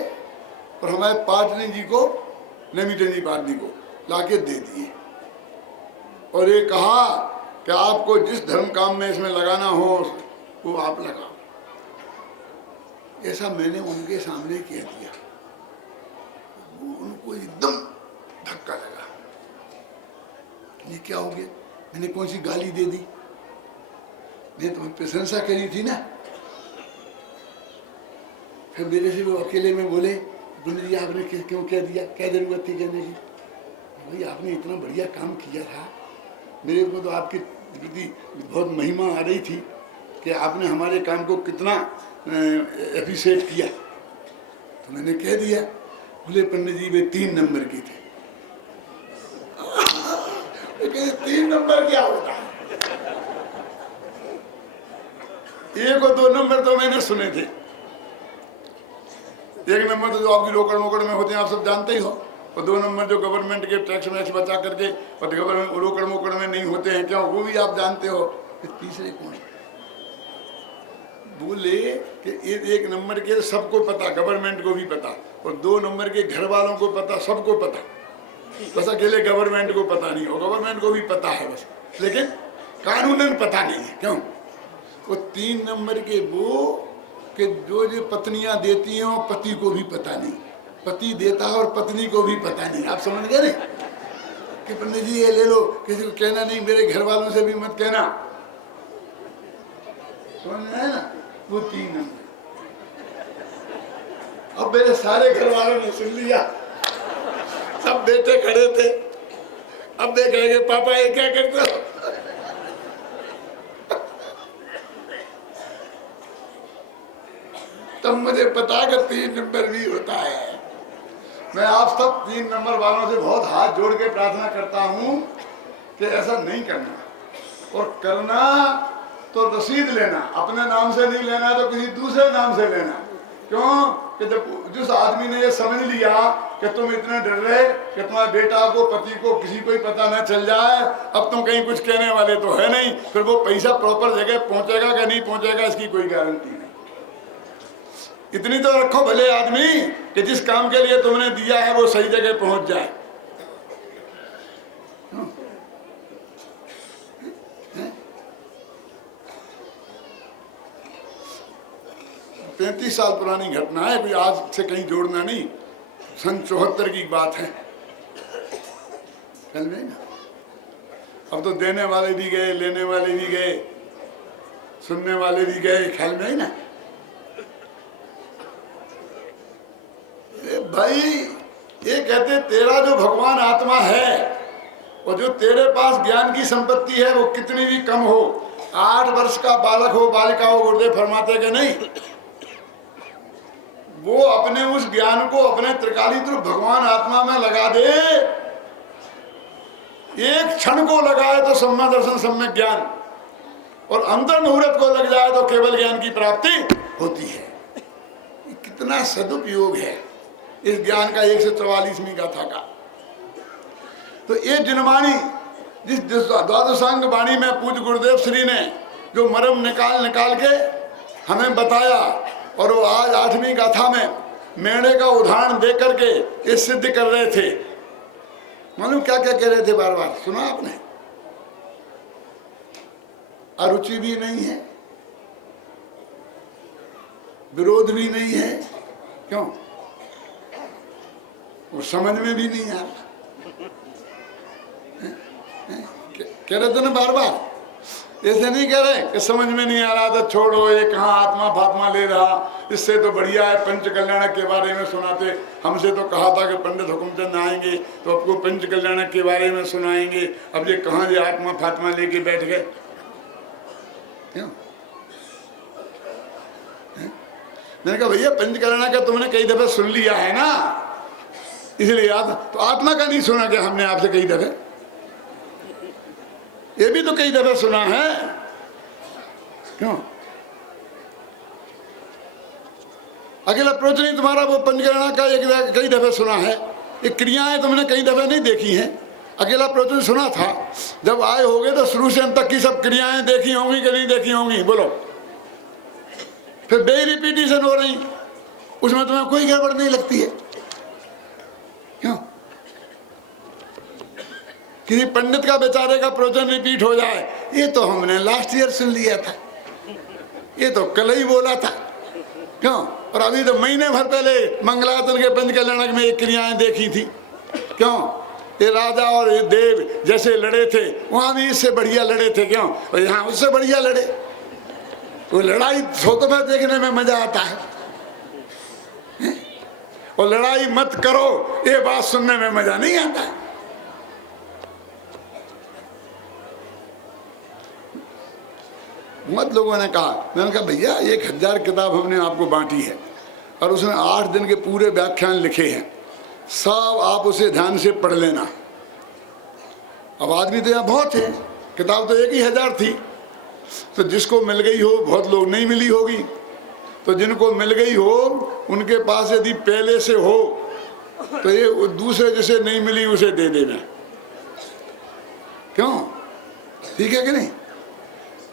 और हमारे पाटनी जी को, नमीटनी पाटनी को लाके दे दिए, और ये कहा कि आपको जिस धर्म काम में इसमें लगाना हो वो आप लगाओ। ऐसा मैंने उनके सामने कह दिया। उनको एकदम धक्का लगा, ये क्या हो गया? मैंने कौन सी गाली दे दी? मैंने तो प्रशंसा करी थी ना। फिर मेरे से वो अकेले में बोले, पंडित जी आपने क्यों कह दिया? क्या जरूरत थी कहने की? भाई आपने इतना बढ़िया काम किया था, मेरे को तो आपकी प्रति बहुत महिमा आ रही थी कि आपने हमारे काम को कितना एप्रिशिएट किया। तो मैंने कह दिया। बोले पंडित जी वे 3 नंबर की थे। 3 नंबर क्या होता है? 1 और 2 नंबर तो मैंने सुने थे। 1 नंबर तो जो आपकी रोकड़ मोकड़ में होते हैं, आप सब जानते ही हो। और 2 नंबर जो गवर्नमेंट के टैक्स वैक्स बचा करके और गवर्नमेंट रोकड़ मोकड़ में नहीं होते हैं, क्या वो भी आप जानते हो। फिर तीसरे कौन? बोले कि 1 नंबर के सबको पता, गवर्नमेंट को भी पता, और 2 नंबर के घर वालों को पता, सबको पता, बस अकेले गवर्नमेंट को पता नहीं, और गवर्नमेंट को भी पता है बस, लेकिन कानूनन पता नहीं है। क्यों? वो 3 नंबर के वो कि जो पत्नियां देती हैं और पति को भी पता नहीं, पति देता है और पत्नी को भी पता नहीं। आप समझ गए ना कि पंडित जी ये ले लो, किसी को कहना नहीं, मेरे घर वालों से भी मत कहना, समझ में है ना। वो 3 नंबर। अब मेरे सारे घर वालों ने सुन लिया, सब बेटे खड़े थे, अब वे कहेंगे पापा ये क्या करते हो। तब मुझे पता कि 3 नंबर भी होता है। मैं आप सब 3 नंबर वालों से बहुत हाथ जोड़ के प्रार्थना करता हूं कि ऐसा नहीं करना, और करना तो रसीद लेना, अपने नाम से नहीं लेना तो किसी दूसरे नाम से लेना। क्यों? कि जब जिस आदमी ने ये समझ लिया कि तुम इतने डर रहे कि तुम्हारे बेटा को, पति को, किसी को ही पता न चल जाए, अब तुम कहीं कुछ कहने वाले तो है नहीं, फिर वो पैसा प्रॉपर जगह पहुंचेगा कि नहीं पहुंचेगा इसकी कोई गारंटी नहीं। इतनी तो रखो भले आदमी कि जिस काम के लिए तुमने दिया है वो सही जगह पहुंच जाए। 35 साल पुरानी घटना है, कोई आज से कहीं जोड़ना नहीं, सन 74 की बात है। चल रही ना। अब तो देने वाले भी गए, लेने वाले भी गए, सुनने वाले भी गए, ख्याल में है ना। भाई ये कहते तेरा जो भगवान आत्मा है और जो तेरे पास ज्ञान की संपत्ति है वो कितनी भी कम हो, 8 वर्ष का बालक हो, बालिका हो, गुरुदेव फरमाते कि नहीं, वो अपने उस ज्ञान को अपने त्रिकालिक रूप भगवान आत्मा में लगा दे, एक क्षण को लगाए तो सम्यक दर्शन, सम्यक ज्ञान, और अंतर मुहूर्त को लग जाए तो केवल ज्ञान की प्राप्ति होती है। कितना सदुपयोग है इस ज्ञान का 144वीं गाथा का। तो ये जिनवाणी जिस द्वादशांग वाणी में पूज्य गुरुदेव श्री ने जो मर्म निकाल निकाल के हमें बताया, और वो आज 8वीं गाथा में मेढ़े का उदाहरण दे करके ये सिद्ध कर रहे थे। मालूम क्या क्या कह रहे थे, बार बार सुना आपने। अरुचि भी नहीं है, विरोध भी नहीं है, क्यों? वो समझ में भी नहीं आ रहा। कह रहे थे ना बार बार, ऐसे नहीं कह रहे कि समझ में नहीं आ रहा तो छोड़ो, ये कहाँ आत्मा फात्मा ले रहा, इससे तो बढ़िया है पंच कल्याणक के बारे में सुनाते। हमसे तो कहा था कि पंडित हुकुमचंद आएंगे तो आपको पंच कल्याणक के बारे में सुनाएंगे, अब ये कहाँ ये आत्मा फात्मा लेके बैठ गए। क्यों? मैंने कहा भैया पंच कल्याणक का तुमने कई दफे सुन लिया है ना, इसलिए याद, तो आत्मा का नहीं सुना क्या हमने आपसे कई दफे? ये भी तो कई दफे सुना है। क्यों? अकेला अप्रोच नहीं तुम्हारा, वो पंचकर्णा का एक कई दफे सुना है। ये क्रियाएं तुमने कई दफे नहीं देखी हैं। अकेला अप्रोच सुना था, जब आए होगे तो शुरू से अंत तक की सब क्रियाएं देखी होंगी कि नहीं देखी होंगी, बोलो। फिर बे रिपीटिशन हो रही, उसमें तुम्हें कोई गड़बड़ नहीं लगती है। क्यों? किसी पंडित का बेचारे का प्रवचन रिपीट हो जाए, ये तो हमने लास्ट ईयर सुन लिया था, ये तो कल ही बोला था। क्यों? और अभी तो महीने भर पहले मंगलाचरण के पंच कल्याणक में ये क्रियाएं देखी थी। क्यों? ये राजा और ये देव जैसे लड़े थे, वहां भी इससे बढ़िया लड़े थे। क्यों? और यहाँ उससे बढ़िया लड़े। वो लड़ाई सोतो में देखने में मजा आता है, और लड़ाई मत करो ये बात सुनने में मजा नहीं आता है। मत लोगों ने कहा, मैंने कहा भैया 1000 किताब हमने आपको बांटी है और उसमें 8 दिन के पूरे व्याख्यान लिखे हैं, सब आप उसे ध्यान से पढ़ लेना। अब आदमी तो यहाँ बहुत है, किताब तो 1000 थी, तो जिसको मिल गई हो, बहुत लोग नहीं मिली होगी, तो जिनको मिल गई हो उनके पास यदि पहले से हो तो ये दूसरे जिसे नहीं मिली उसे दे देना, क्यों? ठीक है कि नहीं?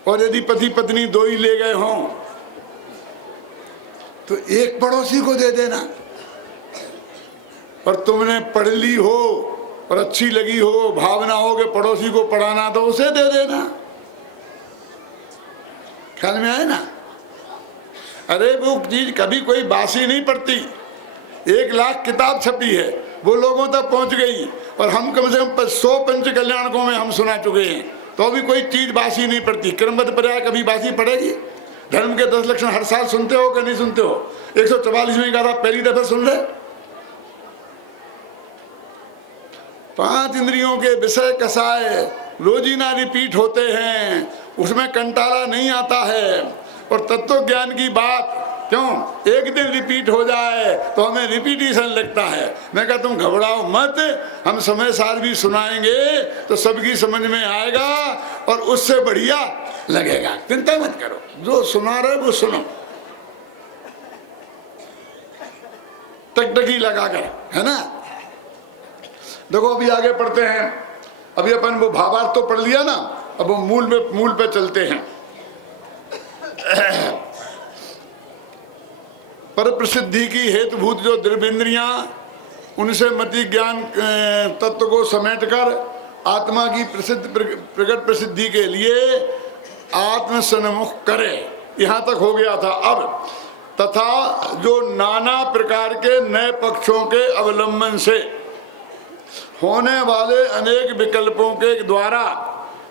और यदि पति पत्नी दो ही ले गए हों तो एक पड़ोसी को दे देना, और तुमने पढ़ ली हो और अच्छी लगी हो, भावना हो कि पड़ोसी को पढ़ाना, तो उसे दे देना। ख्याल में आए ना? अरे वो चीज कभी कोई बासी नहीं पड़ती। 1 लाख किताब छपी है, वो लोगों तक पहुंच गई, और हम कम से कम 100 पंच कल्याणकों में हम सुना चुके हैं, तो अभी कोई चीज बासी नहीं पड़ती। क्रमबद्ध पर्याय कभी बासी पड़ेगी? धर्म के 10 लक्षण हर साल सुनते हो कि नहीं सुनते हो? 144वीं गाथा पहली दफा सुन रहे? 5 इंद्रियों के विषय कसाए रोजीना रिपीट होते हैं, उसमें कंटाला नहीं आता है। और तत्व ज्ञान की बात क्यों, एक दिन रिपीट हो जाए तो हमें रिपीटिशन लगता है। मैं कहा तुम घबराओ मत, हम समय सार भी सुनाएंगे तो सबकी समझ में आएगा और उससे बढ़िया लगेगा। चिंता मत करो, जो सुना रहे वो सुनो, टकटकी लगाकर, है ना? देखो अभी आगे पढ़ते हैं। अभी अपन वो भावार्थ तो पढ़ लिया ना, अब वो मूल पे चलते हैं। पर प्रसिद्धि की हेतुभूत जो द्रव्येंद्रियां, उनसे मति ज्ञान तत्व को समेटकर आत्मा की प्रकट प्रसिद्धि के लिए आत्म सन्मुख करे, यहाँ तक हो गया था। अब तथा जो नाना प्रकार के नए पक्षों के अवलंबन से होने वाले अनेक विकल्पों के द्वारा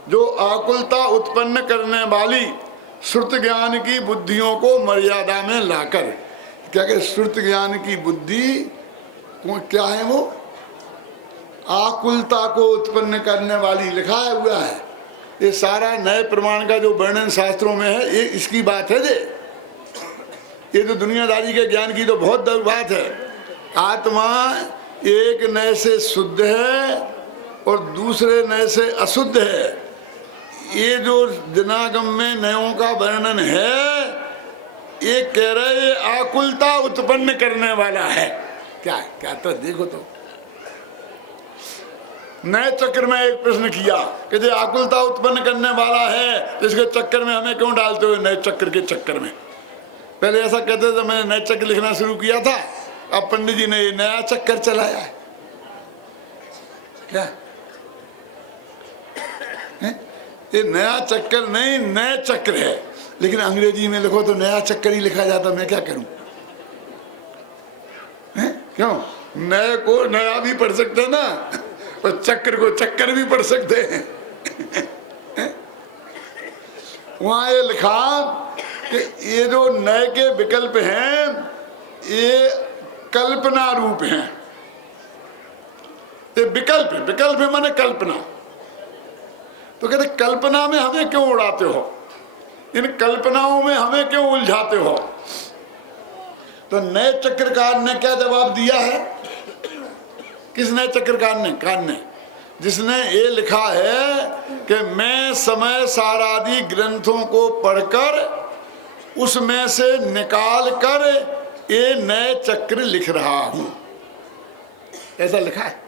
जो आकुलता उत्पन्न करने वाली श्रुत ज्ञान की बुद्धियों को मर्यादा में लाकर, क्या कि श्रुत ज्ञान की बुद्धि क्या है? वो आकुलता को उत्पन्न करने वाली, लिखा हुआ है। ये सारा नए प्रमाण का जो वर्णन शास्त्रों में है, ये इसकी बात है। ये तो दुनियादारी के ज्ञान की तो बहुत बड़ी बात है। आत्मा एक नए से शुद्ध है और दूसरे नए से अशुद्ध है। ये जो दिनागम में नयों का वर्णन है, ये कह रहे ये आकुलता उत्पन्न करने वाला है। क्या तो देखो तो नए चक्र में एक प्रश्न किया कि जो आकुलता उत्पन्न करने वाला है, इसके चक्कर में हमें क्यों डालते हो? नए चक्र के चक्कर में पहले ऐसा कहते थे, मैंने नए चक्र लिखना शुरू किया था, अब पंडित जी ने नया चक्कर चलाया है। क्या है? ये नया चक्कर नहीं, नए चक्र है, लेकिन अंग्रेजी में लिखो तो नया चक्कर ही लिखा जाता। मैं क्या करूं? क्यों? नए को नया भी पढ़ सकते हैं ना, और चक्र को चक्कर भी पढ़ सकते हैं। वहां ये लिखा कि ये जो नए के विकल्प हैं, ये कल्पना रूप हैं। ये विकल्प माने कल्पना। तो कहते कल्पना में हमें क्यों उड़ाते हो? इन कल्पनाओं में हमें क्यों उलझाते हो? तो नए चक्रकार ने क्या जवाब दिया है? किस नए चक्रकार ने? जिसने ये लिखा है कि मैं समय सारादि ग्रंथों को पढ़कर उसमें से निकाल कर ये नए चक्र लिख रहा हूं। ऐसा लिखा है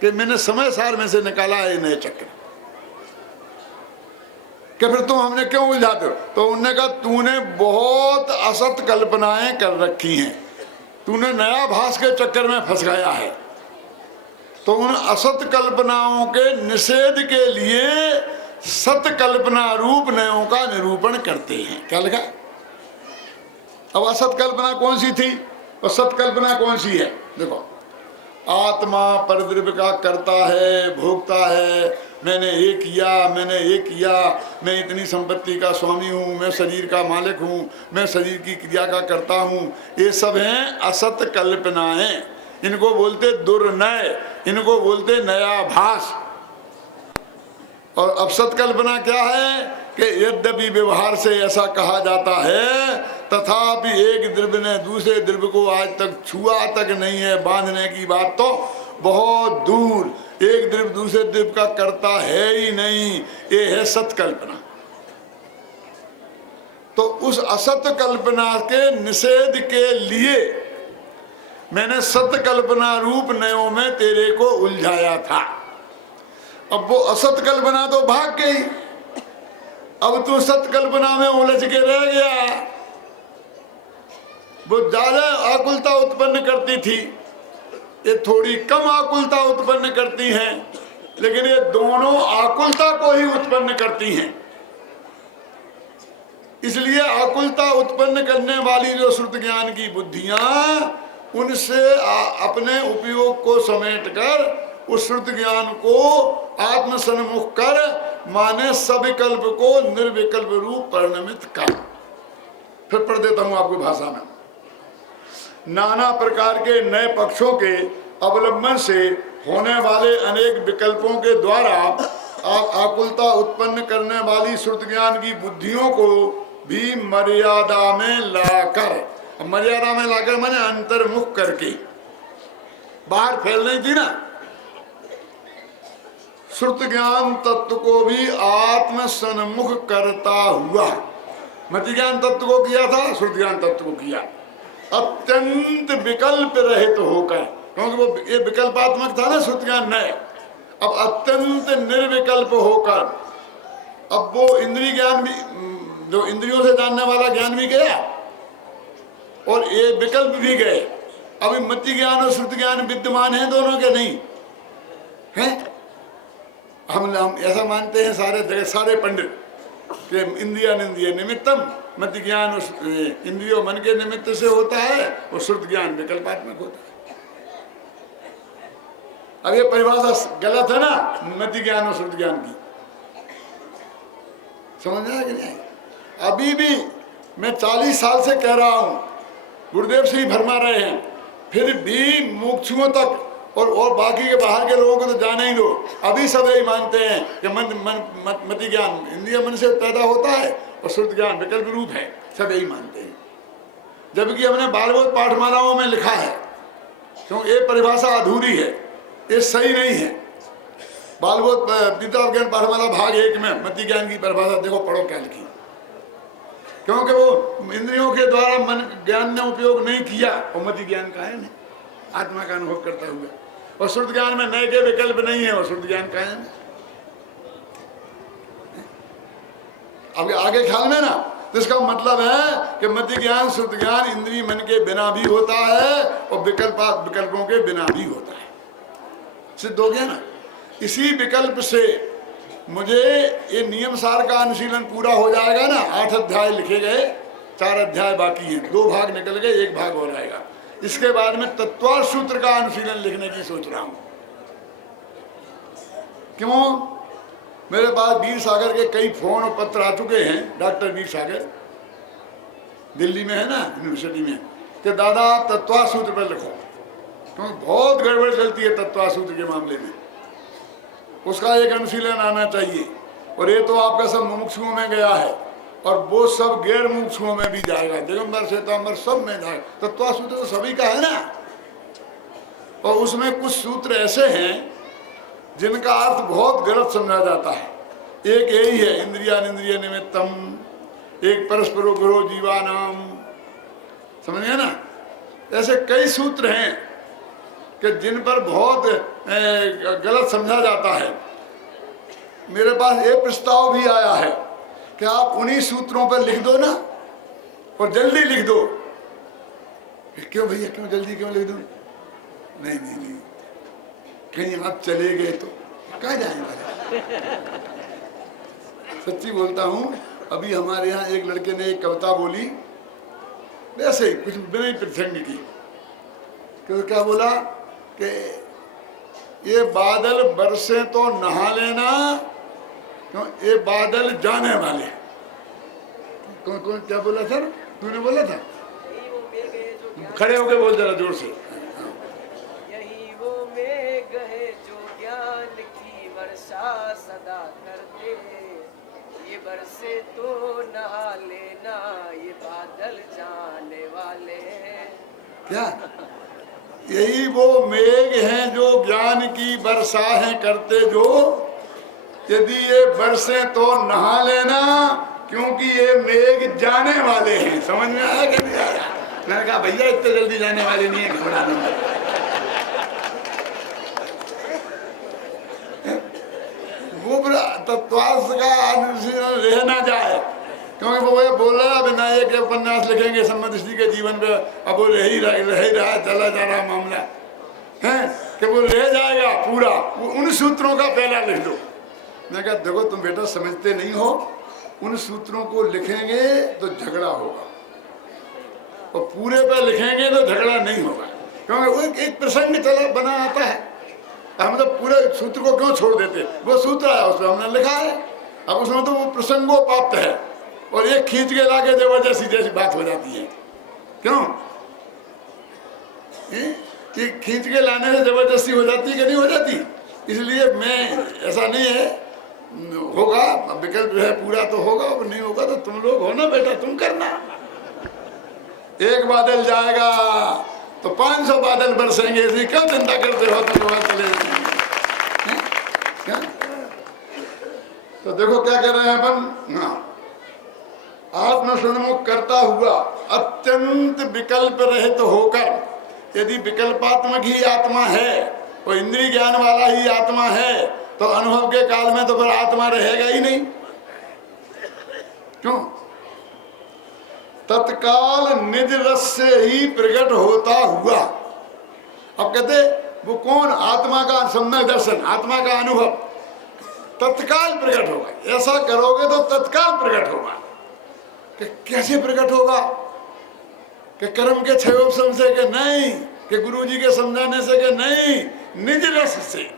कि मैंने समय सार में से निकाला है ये नए चक्र। कि फिर तुम हमने क्यों उलझाते हो? तो उन्होंने कहा तूने बहुत असत कल्पनाएं कर रखी हैं, तूने नया भास के चक्कर में फंस गया है। तो उन असत कल्पनाओं के निषेध के लिए सत कल्पना रूप नयों का निरूपण करते हैं। क्या लिखा? अब असत कल्पना कौन सी थी और सत कल्पना कौन सी है? देखो, आत्मा परद्रव्य का करता है, भोगता है, मैंने ये किया, मैं इतनी संपत्ति का स्वामी हूँ, मैं शरीर का मालिक हूँ, मैं शरीर की क्रिया का करता हूँ। ये सब हैं असत कल्पनाएं। इनको बोलते दुर्नय, इनको बोलते नया भास। और अब सत्कल्पना क्या है कि यद्यपि व्यवहार से ऐसा कहा जाता है, तथापि एक द्रव्य ने दूसरे द्रव्य को आज तक छुआ तक नहीं है। बांधने की बात तो बहुत दूर, एक द्रव्य दूसरे द्रव्य का करता है ही नहीं। ये है सत्कल्पना। तो उस असत कल्पना के निषेध के लिए मैंने सत्य कल्पना रूप नयों में तेरे को उलझाया था। अब वो असत कल्पना तो भाग गई, अब तू सत्य कल्पना में उलझ के रह गया। वो ज्यादा आकुलता उत्पन्न करती थी, ये थोड़ी कम आकुलता उत्पन्न करती हैं, लेकिन ये दोनों आकुलता को ही उत्पन्न करती हैं। इसलिए आकुलता उत्पन्न करने वाली जो श्रुत ज्ञान की बुद्धियां, उनसे अपने उपयोग को समेटकर उस श्रुत ज्ञान को आत्मसन्मुख कर माने सविकल्प को निर्विकल्प रूप परिणमित कर। फिर पढ़ देता हूं आपको भाषा में। नाना प्रकार के नए पक्षों के अवलंबन से होने वाले अनेक विकल्पों के द्वारा आकुलता उत्पन्न करने वाली श्रुत ज्ञान की बुद्धियों को भी मर्यादा में लाकर, मर्यादा में लाकर मैंने अंतर्मुख करके, बाहर फैल नहीं थी ना, श्रुत ज्ञान तत्व को भी आत्म सन्मुख करता हुआ, मति ज्ञान तत्व को किया था, श्रुत ज्ञान तत्व को किया, अत्यंत विकल्प रहित होकर, क्योंकि वो ये विकल्पात्मक था ना श्रुत ज्ञान नए, अब अत्यंत निर्विकल्प होकर, अब वो इंद्रिय ज्ञान भी, जो इंद्रियों से जानने वाला ज्ञान भी गया और ये विकल्प भी गए। अभी मति ज्ञान और श्रुत ज्ञान विद्यमान हैं दोनों के नहीं हैं? हम ऐसा मानते हैं सारे जगह, सारे पंडित कि इंद्रिय निमित्तम, मति ज्ञान इंद्रियों मन के निमित्त से होता है और श्रुत ज्ञान विकल्पात्मक होता है। अब ये परिभाषा गलत है ना मति ज्ञान और श्रुत ज्ञान की, समझ में आया कि नहीं? अभी भी मैं 40 साल से कह रहा हूं, गुरुदेव से ही फरमा रहे हैं, फिर भी मुमुक्षुओं तक और बाकी के बाहर के लोगों को तो जाने ही दो, अभी सब यही मानते हैं कि मति ज्ञान इंद्रिय मन से पैदा होता है और श्रुत ज्ञान विकल्प रूप है, सब यही मानते हैं। जबकि हमने बालबोध पाठमालाओं में लिखा है, क्योंकि ये परिभाषा अधूरी है, ये सही नहीं है। बालबोध गीता ज्ञान पाठमाला भाग 1 में मति ज्ञान की परिभाषा देखो, पढ़ो क्या लिखी, क्योंकि वो इंद्रियों के द्वारा मन ज्ञान ने उपयोग नहीं किया और मति ज्ञान का है, आत्मा का अनुभव करता हुआ, और श्रुत ज्ञान में नए के विकल्प नहीं है और श्रुत ज्ञान का है। अब आगे ख्याल में ना, तो इसका मतलब है कि मति ज्ञान श्रुत ज्ञान इंद्रिय मन के बिना भी होता है और विकल्पों के बिना भी होता है। सिद्ध हो गया ना? इसी विकल्प से मुझे ये नियम सार का अनुशीलन पूरा हो जाएगा ना। 8 अध्याय लिखे गए, 4 अध्याय बाकी हैं, 2 भाग निकल गए, 1 भाग हो जाएगा। इसके बाद में तत्वार्थ सूत्र का अनुशीलन लिखने की सोच रहा हूं। क्यों? मेरे पास वीर सागर के कई फोन और पत्र आ चुके हैं, डॉक्टर वीर सागर दिल्ली में है ना यूनिवर्सिटी में, कि दादा तत्वार्थ सूत्र पर लिखो, क्योंकि बहुत गड़बड़ चलती है तत्वार्थ सूत्र के मामले में, उसका एक अनुशीलन आना चाहिए। और ये तो आपका सब मुमुक्षुओं में गया है और वो सब गैर मुमुक्षुओं में भी जाएगा, दिगंबर श्वेतांबर सब में जाएगा। तत्वार्थ सूत्र तो सभी का है ना, और उसमें कुछ सूत्र ऐसे हैं जिनका अर्थ बहुत गलत समझा जाता है। एक यही है इंद्रियानिंद्रिय निमित्तम, एक परस्परो गुरो जीवानाम, समझिए ना। ऐसे कई सूत्र हैं कि जिन पर बहुत गलत समझा जाता है। मेरे पास एक प्रस्ताव भी आया है कि आप उन्हीं सूत्रों पर लिख दो ना, और जल्दी लिख दो। क्यों भैया, क्यों जल्दी क्यों लिख दो? नहीं नहीं नहीं, कहीं आप चले गए तो कहाँ जाएंगे? सच्ची बोलता हूँ, अभी हमारे यहाँ एक लड़के ने एक कविता बोली, वैसे ही कुछ बिना प्रसंग की, तो क्या बोला कि ये बादल बरसे तो नहा लेना, क्यों ये बादल जाने वाले। कौन कौन क्या बोला सर? तूने बोला था? खड़े होके बोल जरा जोर से। यही वो मेघ है जो ज्ञान की वर्षा सदा करते, ये बरसे तो नहा लेना, ये बादल जाने वाले। क्या? यही वो मेघ हैं जो ज्ञान की वर्षाएं करते, जो यदि ये बरसे तो नहा लेना, क्योंकि ये मेघ जाने वाले हैं। समझ में आया कि नहीं आया? मैंने कहा भैया इतने जल्दी जाने वाले नहीं है, घबराना मत। वो तत्वार्थ का अनुशीलन रह ना जाए, क्योंकि वो ये बोल रहा है अभी ना एक उपन्यास लिखेंगे सम्मदृष्टि के जीवन पे, अब वो रह ही रहा चला जा रहा मामला है कि वो रह जाएगा पूरा। वो उन सूत्रों का पहला लिख दो। मैं कहा देखो तुम बेटा समझते नहीं हो, उन सूत्रों को लिखेंगे तो झगड़ा होगा और पूरे पे लिखेंगे तो झगड़ा नहीं होगा, क्योंकि वो एक प्रसंग चला बना आता है। हम तो पूरे सूत्र को क्यों छोड़ देते, वो सूत्र आया उसमें हमने लिखा है, अब उसमें तो वो प्रसंगोपात है और एक खींच के लाके जबरदस्ती जैसी बात हो जाती है। क्यों कि खींच के लाने से जबरदस्ती हो जाती है कि नहीं हो जाती? इसलिए मैं ऐसा नहीं है, होगा विकल्प है पूरा तो होगा, नहीं होगा तो तुम लोग हो ना बेटा, तुम करना। एक बादल जाएगा तो 500 बादल बरसेंगे, इसलिए क्यों चिंता करते हो? तुम लोग चले क्या? तो देखो क्या कह रहे हैं अपन, हाँ, आत्मसन्मुख करता हुआ अत्यंत विकल्प रहित होकर, यदि विकल्पात्मक ही आत्मा है और इंद्रिय ज्ञान वाला ही आत्मा है तो अनुभव के काल में तो फिर आत्मा रहेगा ही नहीं। क्यों? तत्काल निज रस से ही प्रकट होता हुआ। अब कहते वो कौन? आत्मा का सम्यक दर्शन, आत्मा का अनुभव तत्काल प्रकट होगा। ऐसा करोगे तो तत्काल प्रकट होगा। कि कैसे प्रकट होगा? कि कर्म के क्षयोपशम से कि नहीं, कि गुरु जी के समझाने से कि नहीं, निज रस से,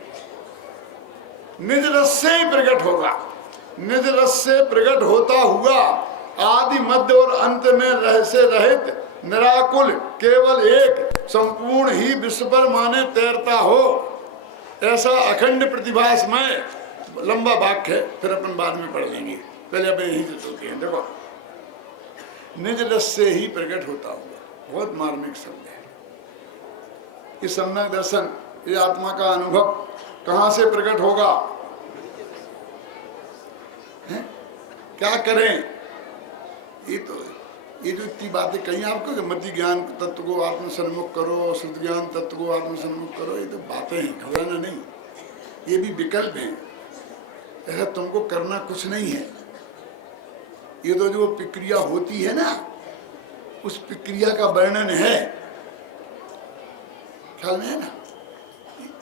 निज रस से ही प्रकट होगा। निज रस से प्रकट होता हुआ आदि मध्य और अंत में रह से रहित निराकुल केवल एक संपूर्ण ही विश्व पर माने तैरता हो, ऐसा अखंड प्रतिभासमय। लंबा वाक्य है, फिर अपन बाद में पढ़ लेंगे, पहले अपन यहीं से चलते हैं। देखो, निज रस से ही प्रकट होता हुआ, बहुत मार्मिक शब्द है। ये सम्यक दर्शन, ये आत्मा का अनुभव कहाँ से प्रकट होगा? है? क्या करें? ये जो इतनी बातें कही आपको कि मति ज्ञान तत्व को आत्मसन्मुख करो, शुद्ध ज्ञान तत्व को आत्मसन्मुख करो, ये तो बातें हैं, घबराना नहीं। ये भी विकल्प हैं, ऐसा तुमको करना कुछ नहीं है। ये तो जो प्रक्रिया होती है ना, उस प्रक्रिया का वर्णन है, ख्याल में है ना?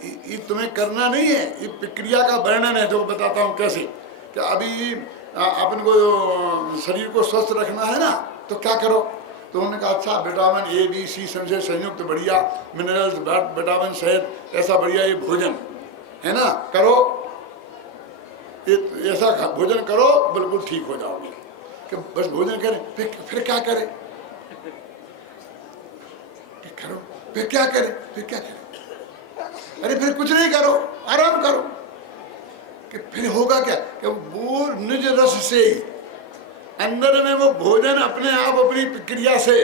ये तुम्हें करना नहीं है, ये प्रक्रिया का वर्णन है जो बताता हूँ कैसे। कि अभी अपन को शरीर को स्वस्थ रखना है ना, तो क्या करो? तो उन्होंने कहा अच्छा विटामिन ए बी सी से संयुक्त बढ़िया मिनरल्स विटामिन शहद ऐसा बढ़िया ये भोजन है ना, करो, ये ऐसा भोजन करो बिल्कुल ठीक हो जाओगे। कि बस भोजन करें, फिर क्या करें? करो, फिर क्या करें? फिर क्या करें? अरे फिर कुछ नहीं करो, आराम करो। कि फिर होगा क्या? कि वो निज रस से अंदर में वो भोजन अपने आप अपनी प्रक्रिया से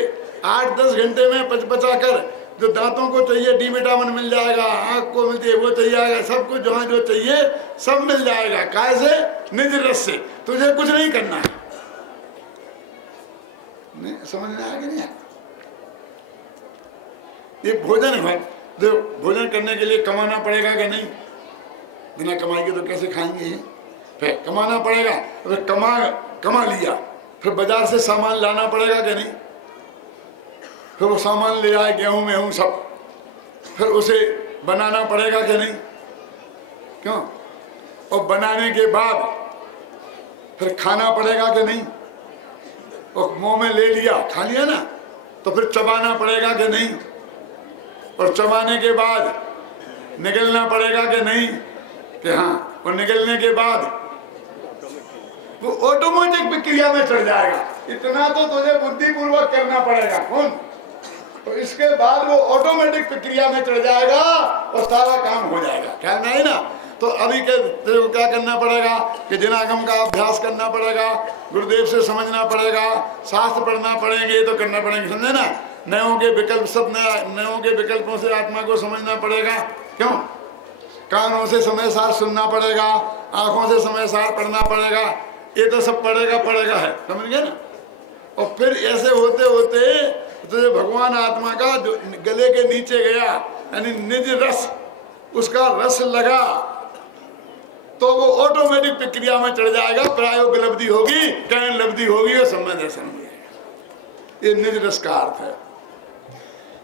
8-10 घंटे में पचा कर, जो दांतों को चाहिए डी विटामिन मिल जाएगा, आँख को मिलती है वो चाहिए आएगा, सब कुछ जहाँ जो चाहिए सब मिल जाएगा। कैसे? निज रस से। तुझे कुछ नहीं करना है। नहीं समझ में आया कि नहीं? ये भोजन है भाई, जो भोजन करने के लिए कमाना पड़ेगा कि नहीं? बिना कमाई के तो कैसे खाएंगे? फिर कमाना पड़ेगा, फिर कमा लिया, फिर बाजार से सामान लाना पड़ेगा कि नहीं? फिर वो सामान ले आए, गेहूं में सब, फिर उसे बनाना पड़ेगा कि नहीं? क्यों? और बनाने के बाद फिर खाना पड़ेगा कि नहीं? और मुंह में ले लिया, खा लिया ना, तो फिर चबाना पड़ेगा कि नहीं? और चबाने के बाद निगलना पड़ेगा कि नहीं? कि हाँ, और निगलने के बाद वो ऑटोमेटिक प्रक्रिया में चढ़ जाएगा। इतना तो तुझे बुद्धिपूर्वक करना पड़ेगा। कौन? तो इसके बाद वो ऑटोमेटिक प्रक्रिया में चढ़ जाएगा और सारा काम हो जाएगा। ख्याल नहीं ना? तो अभी के तेरे को क्या करना पड़ेगा कि जिनागम का अभ्यास करना पड़ेगा, गुरुदेव से समझना पड़ेगा, शास्त्र पढ़ना पड़ेंगे तो करना पड़ेंगे, समझे ना? नयों के विकल्प, सब नयों के विकल्पों से आत्मा को समझना पड़ेगा। क्यों? कानों से समय सार सुनना पड़ेगा, आंखों से समय सार पढ़ना पड़ेगा, ये तो सब पड़ेगा है, समझ गए ना? और फिर ऐसे होते होते तो ये भगवान आत्मा का जो गले के नीचे गया यानी निज रस, उसका रस लगा तो वो ऑटोमेटिक प्रक्रिया में चढ़ जाएगा, प्रायोग लब्धि होगी, कैन लब्धि होगी और समय दर्शन हो जाएगा। ये निज रस का अर्थ है।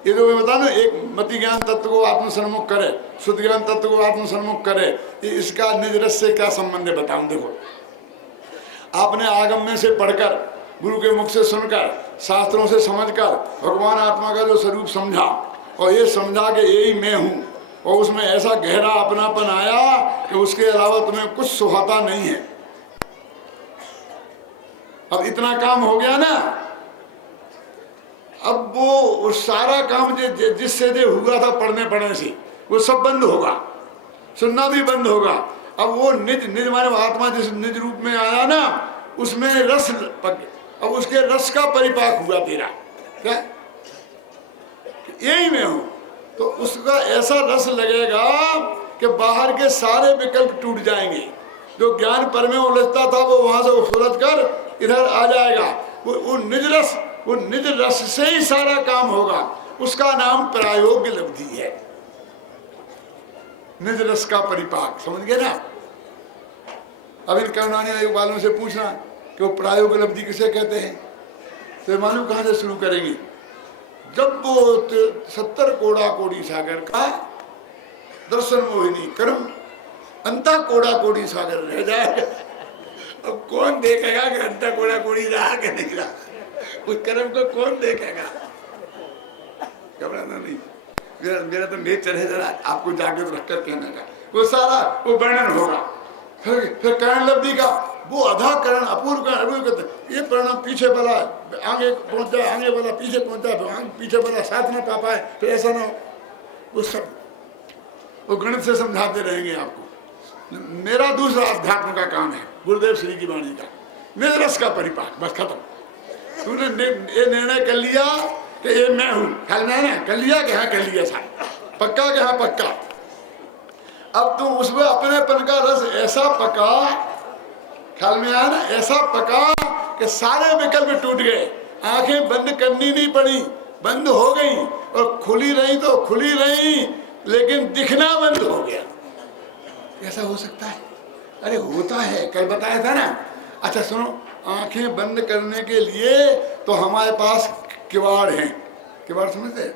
ये जो मैं बता ना, एक मति ज्ञान तत्व को आत्म सन्मुख करे, शुद्ध ज्ञान तत्व को आत्म सन्मुख करे, इसका निज रस से क्या संबंध है बताऊं। देखो, आपने आगम में से पढ़कर, गुरु के मुख से सुनकर, शास्त्रों से समझकर भगवान आत्मा का जो स्वरूप समझा और ये समझा कि यही मैं हूँ, और उसमें ऐसा गहरा अपनापन आया कि उसके अलावा तुम्हें कुछ सुहाता नहीं है। अब इतना काम हो गया ना, अब वो सारा काम जिससे जो हुआ था पढ़ने से, वो सब बंद होगा, सुनना भी बंद होगा। अब वो निज माने आत्मा जिस निज रूप में आया ना, उसमें रस पक, अब उसके रस का परिपाक हुआ तेरा, क्या यही मैं हूं, तो उसका ऐसा रस लगेगा कि बाहर के सारे विकल्प टूट जाएंगे। जो ज्ञान पर में उलझता था वो वहां से उलझ कर इधर आ जाएगा। वो निज रस से ही सारा काम होगा। उसका नाम प्रायोग्य लब्धि है, निज रस का परिपाक। समझ गए ना? अब इन करुणानी आयोग वालों से पूछना कि वो प्रायोग्य लब्धि किसे कहते हैं, तो मालूम कहां से शुरू करेंगे? जब वो 70 कोड़ा कोड़ी सागर का दर्शन मोहिनी कर्म अंता कोड़ा कोड़ी सागर रह जाए। अब कौन देखेगा कि अंता कोड़ा कोड़ी रहा कि नहीं रहा? उस कर्म को कौन देखेगा? घबराना नहीं, मेरा तो नेचर है जरा आपको जागृत रखकर कहने का। वो सारा वो वर्णन होगा। फिर करण लब्धि का वो अधा करण, अपूर्व करण, अपूर्व करते ये परिणाम पीछे वाला आगे पहुंच जाए, आगे वाला पीछे पहुंच जाए, पीछे वाला साथ में पा पाए, फिर ऐसा ना हो। वो सब वो गणित से समझाते रहेंगे आपको। मेरा दूसरा अध्यात्म का काम है, गुरुदेव श्री की वाणी का, निज रस का परिपाक। बस खत्म। तूने ये निर्णय कर लिया कि ये मैं हूं, ख्याल में ना कर लिया कि हाँ कर लिया, साहब पक्का कि हाँ पक्का। अब तुम उसमें अपनेपन का रस ऐसा पका, ख्याल में आया ना, ऐसा पका कि सारे विकल्प टूट गए। आंखें बंद करनी नहीं पड़ी, बंद हो गई, और खुली रही तो खुली रही, लेकिन दिखना बंद हो गया। ऐसा हो सकता है? अरे होता है, कल बताया था ना। अच्छा सुनो, आंखें बंद करने के लिए तो हमारे पास किवाड़ हैं। किवाड़ समझते हैं?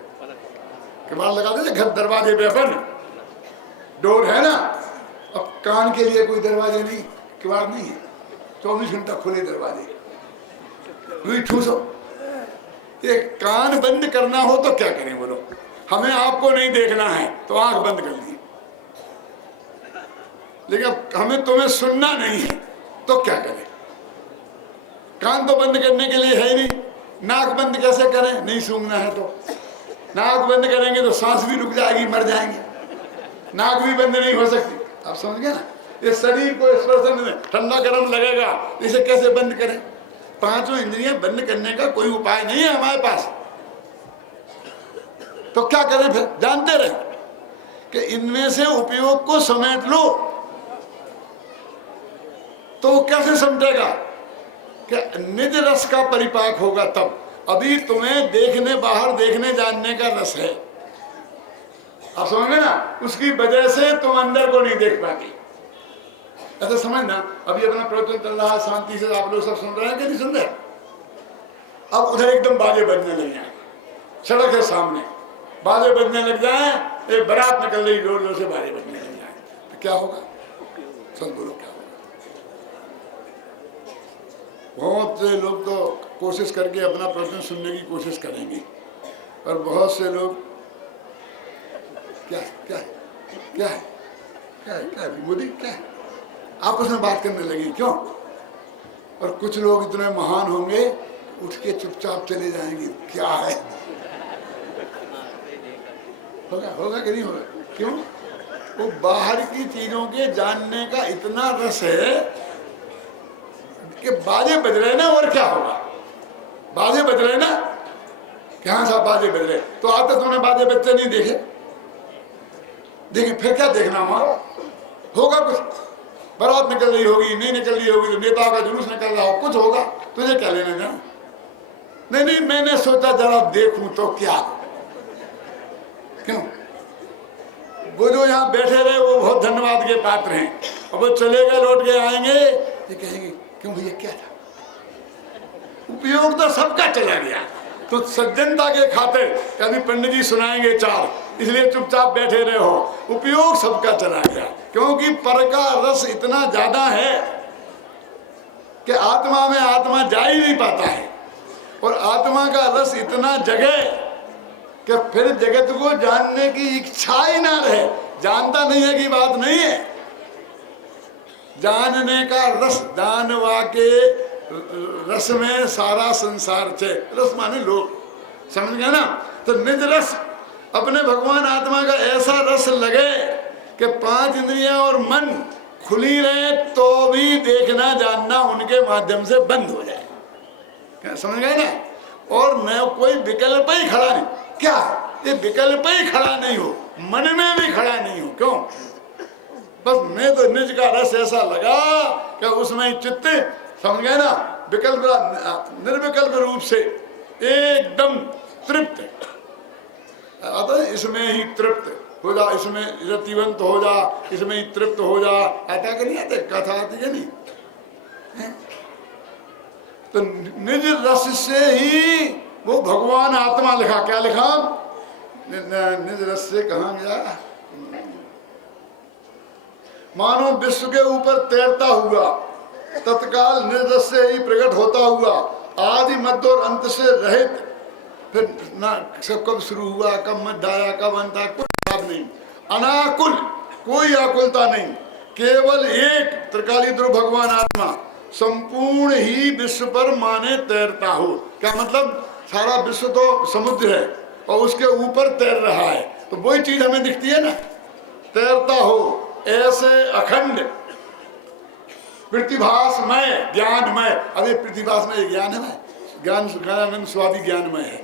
किवाड़ लगा देते घर दरवाजे पे, अपन डोर है ना। अब कान के लिए कोई दरवाजे नहीं, किवाड़ नहीं है, 24 घंटा खुले दरवाजे। ठूसो, ये कान बंद करना हो तो क्या करें बोलो? हमें आपको नहीं देखना है तो आंख बंद कर दी, लेकिन अब हमें तुम्हें सुनना नहीं है तो क्या करें? कान तो बंद करने के लिए है ही नहीं। नाक बंद कैसे करें? नहीं सूंघना है तो। नाक बंद करेंगे तो सांस भी रुक जाएगी, मर जाएंगे। नाक भी बंद नहीं हो सकती। आप समझ गए ना? ये शरीर को स्पर्श में ठंडा गर्म लगेगा, इसे कैसे बंद करें? पांचों इंद्रियां बंद करने का कोई उपाय नहीं है हमारे पास। तो क्या करें फिर? जानते रहे कि इनमें से उपयोग को समेट लो। तो वो कैसे समझेगा कि निज रस का परिपाक होगा तब। अभी तुम्हें देखने, बाहर देखने जानने का रस है, आप समझ गए ना? उसकी वजह से तुम अंदर को नहीं देख पाती। ऐसा समझना। अभी अपना प्रवचन चल रहा है, शांति से आप लोग सब सुन रहे हैं कि नहीं सुन रहे? अब उधर एकदम बाजे बजने लग जाए, सड़क है सामने, बाजे बजने लग जाए, एक बारात निकल रही, जोर जोर से बाजे बजने लग जाए, तो क्या होगा? सब बोलो क्या होगा? बहुत से लोग तो कोशिश करके अपना प्रश्न सुनने की कोशिश करेंगे, और बहुत से लोग क्या क्या क्या है क्या है क्या है मोदी क्या है, आपस में बात करने लगी। क्यों? और कुछ लोग इतने महान होंगे, उठ के चुपचाप चले जाएंगे। क्या है? होगा होगा कि नहीं होगा? क्यों? वो बाहर की चीजों के जानने का इतना रस है कि बाजे बज रहे ना, और क्या होगा? बाजे बज रहे ना, क्या साहब बाजे बज रहे, तो आज तक तुमने बाजे बजते नहीं देखे। देखिए फिर क्या देखना वहां होगा? कुछ बारात निकल रही होगी, नहीं निकल रही होगी, तो नेताओं का जुलूस निकल रहा हो, कुछ होगा, तुझे क्या लेना देना? नहीं नहीं, मैंने सोचा जरा देखूं तो क्या, क्यों वो जो यहाँ बैठे रहे वो बहुत धन्यवाद के पात्र हैं, और वो चले गए लौट के आएंगे, ये कहेंगे क्यों भैया क्या था, उपयोग तो सबका चला गया। तो सज्जनता के खातिर कभी पंडित जी सुनाएंगे चार, इसलिए चुपचाप बैठे रहे हो, उपयोग सबका चला गया। क्योंकि पर का रस इतना ज्यादा है कि आत्मा में आत्मा जा ही नहीं पाता है, और आत्मा का रस इतना जगे कि फिर जगत को जानने की इच्छा ही ना रहे। जानता नहीं है कि बात नहीं है, जानने का रस, जानवा के रस में सारा संसार छे। रस माने लोग, समझ गए ना। तो निज रस, अपने भगवान आत्मा का ऐसा रस लगे कि 5 इंद्रियां और मन खुली रहे तो भी देखना जानना उनके माध्यम से बंद हो जाए, क्या समझ गए ना। और न कोई विकल्प ही खड़ा नहीं, क्या ये विकल्प ही खड़ा नहीं हो, मन में भी खड़ा नहीं हो, क्यों, बस मैं तो निज का रस ऐसा लगा कि उसमें चित्त, समझ गए ना, विकल्प निर्विकल्प रूप से एकदम तृप्त, इसमें ही तृप्त हो जा, इसमें रतिवंत हो जा, इसमें ही तृप्त हो जा। आता कि नहीं आता, कथा आती है नहीं है? तो निज रस से ही वो भगवान आत्मा लिखा, क्या लिखा, निज रस से कहाँ गया, मानो विश्व के ऊपर तैरता हुआ तत्काल निज रस से ही प्रकट होता हुआ, आदि मध्य और अंत से रहित, फिर ना सब कब शुरू हुआ, कब मध्य आया, कब अंत आया, कोई बात नहीं, अनाकुल, कोई आकुलता नहीं, केवल एक त्रिकाली ध्रुव भगवान आत्मा संपूर्ण ही विश्व पर माने तैरता हो। क्या मतलब, सारा विश्व तो समुद्र है और उसके ऊपर तैर रहा है, तो वही चीज हमें दिखती है ना, तैरता हो ऐसे अखंड प्रतिभासमय ज्ञानमय। अभी प्रतिभासमय ज्ञान है, ज्ञान स्वादि ज्ञानमय है,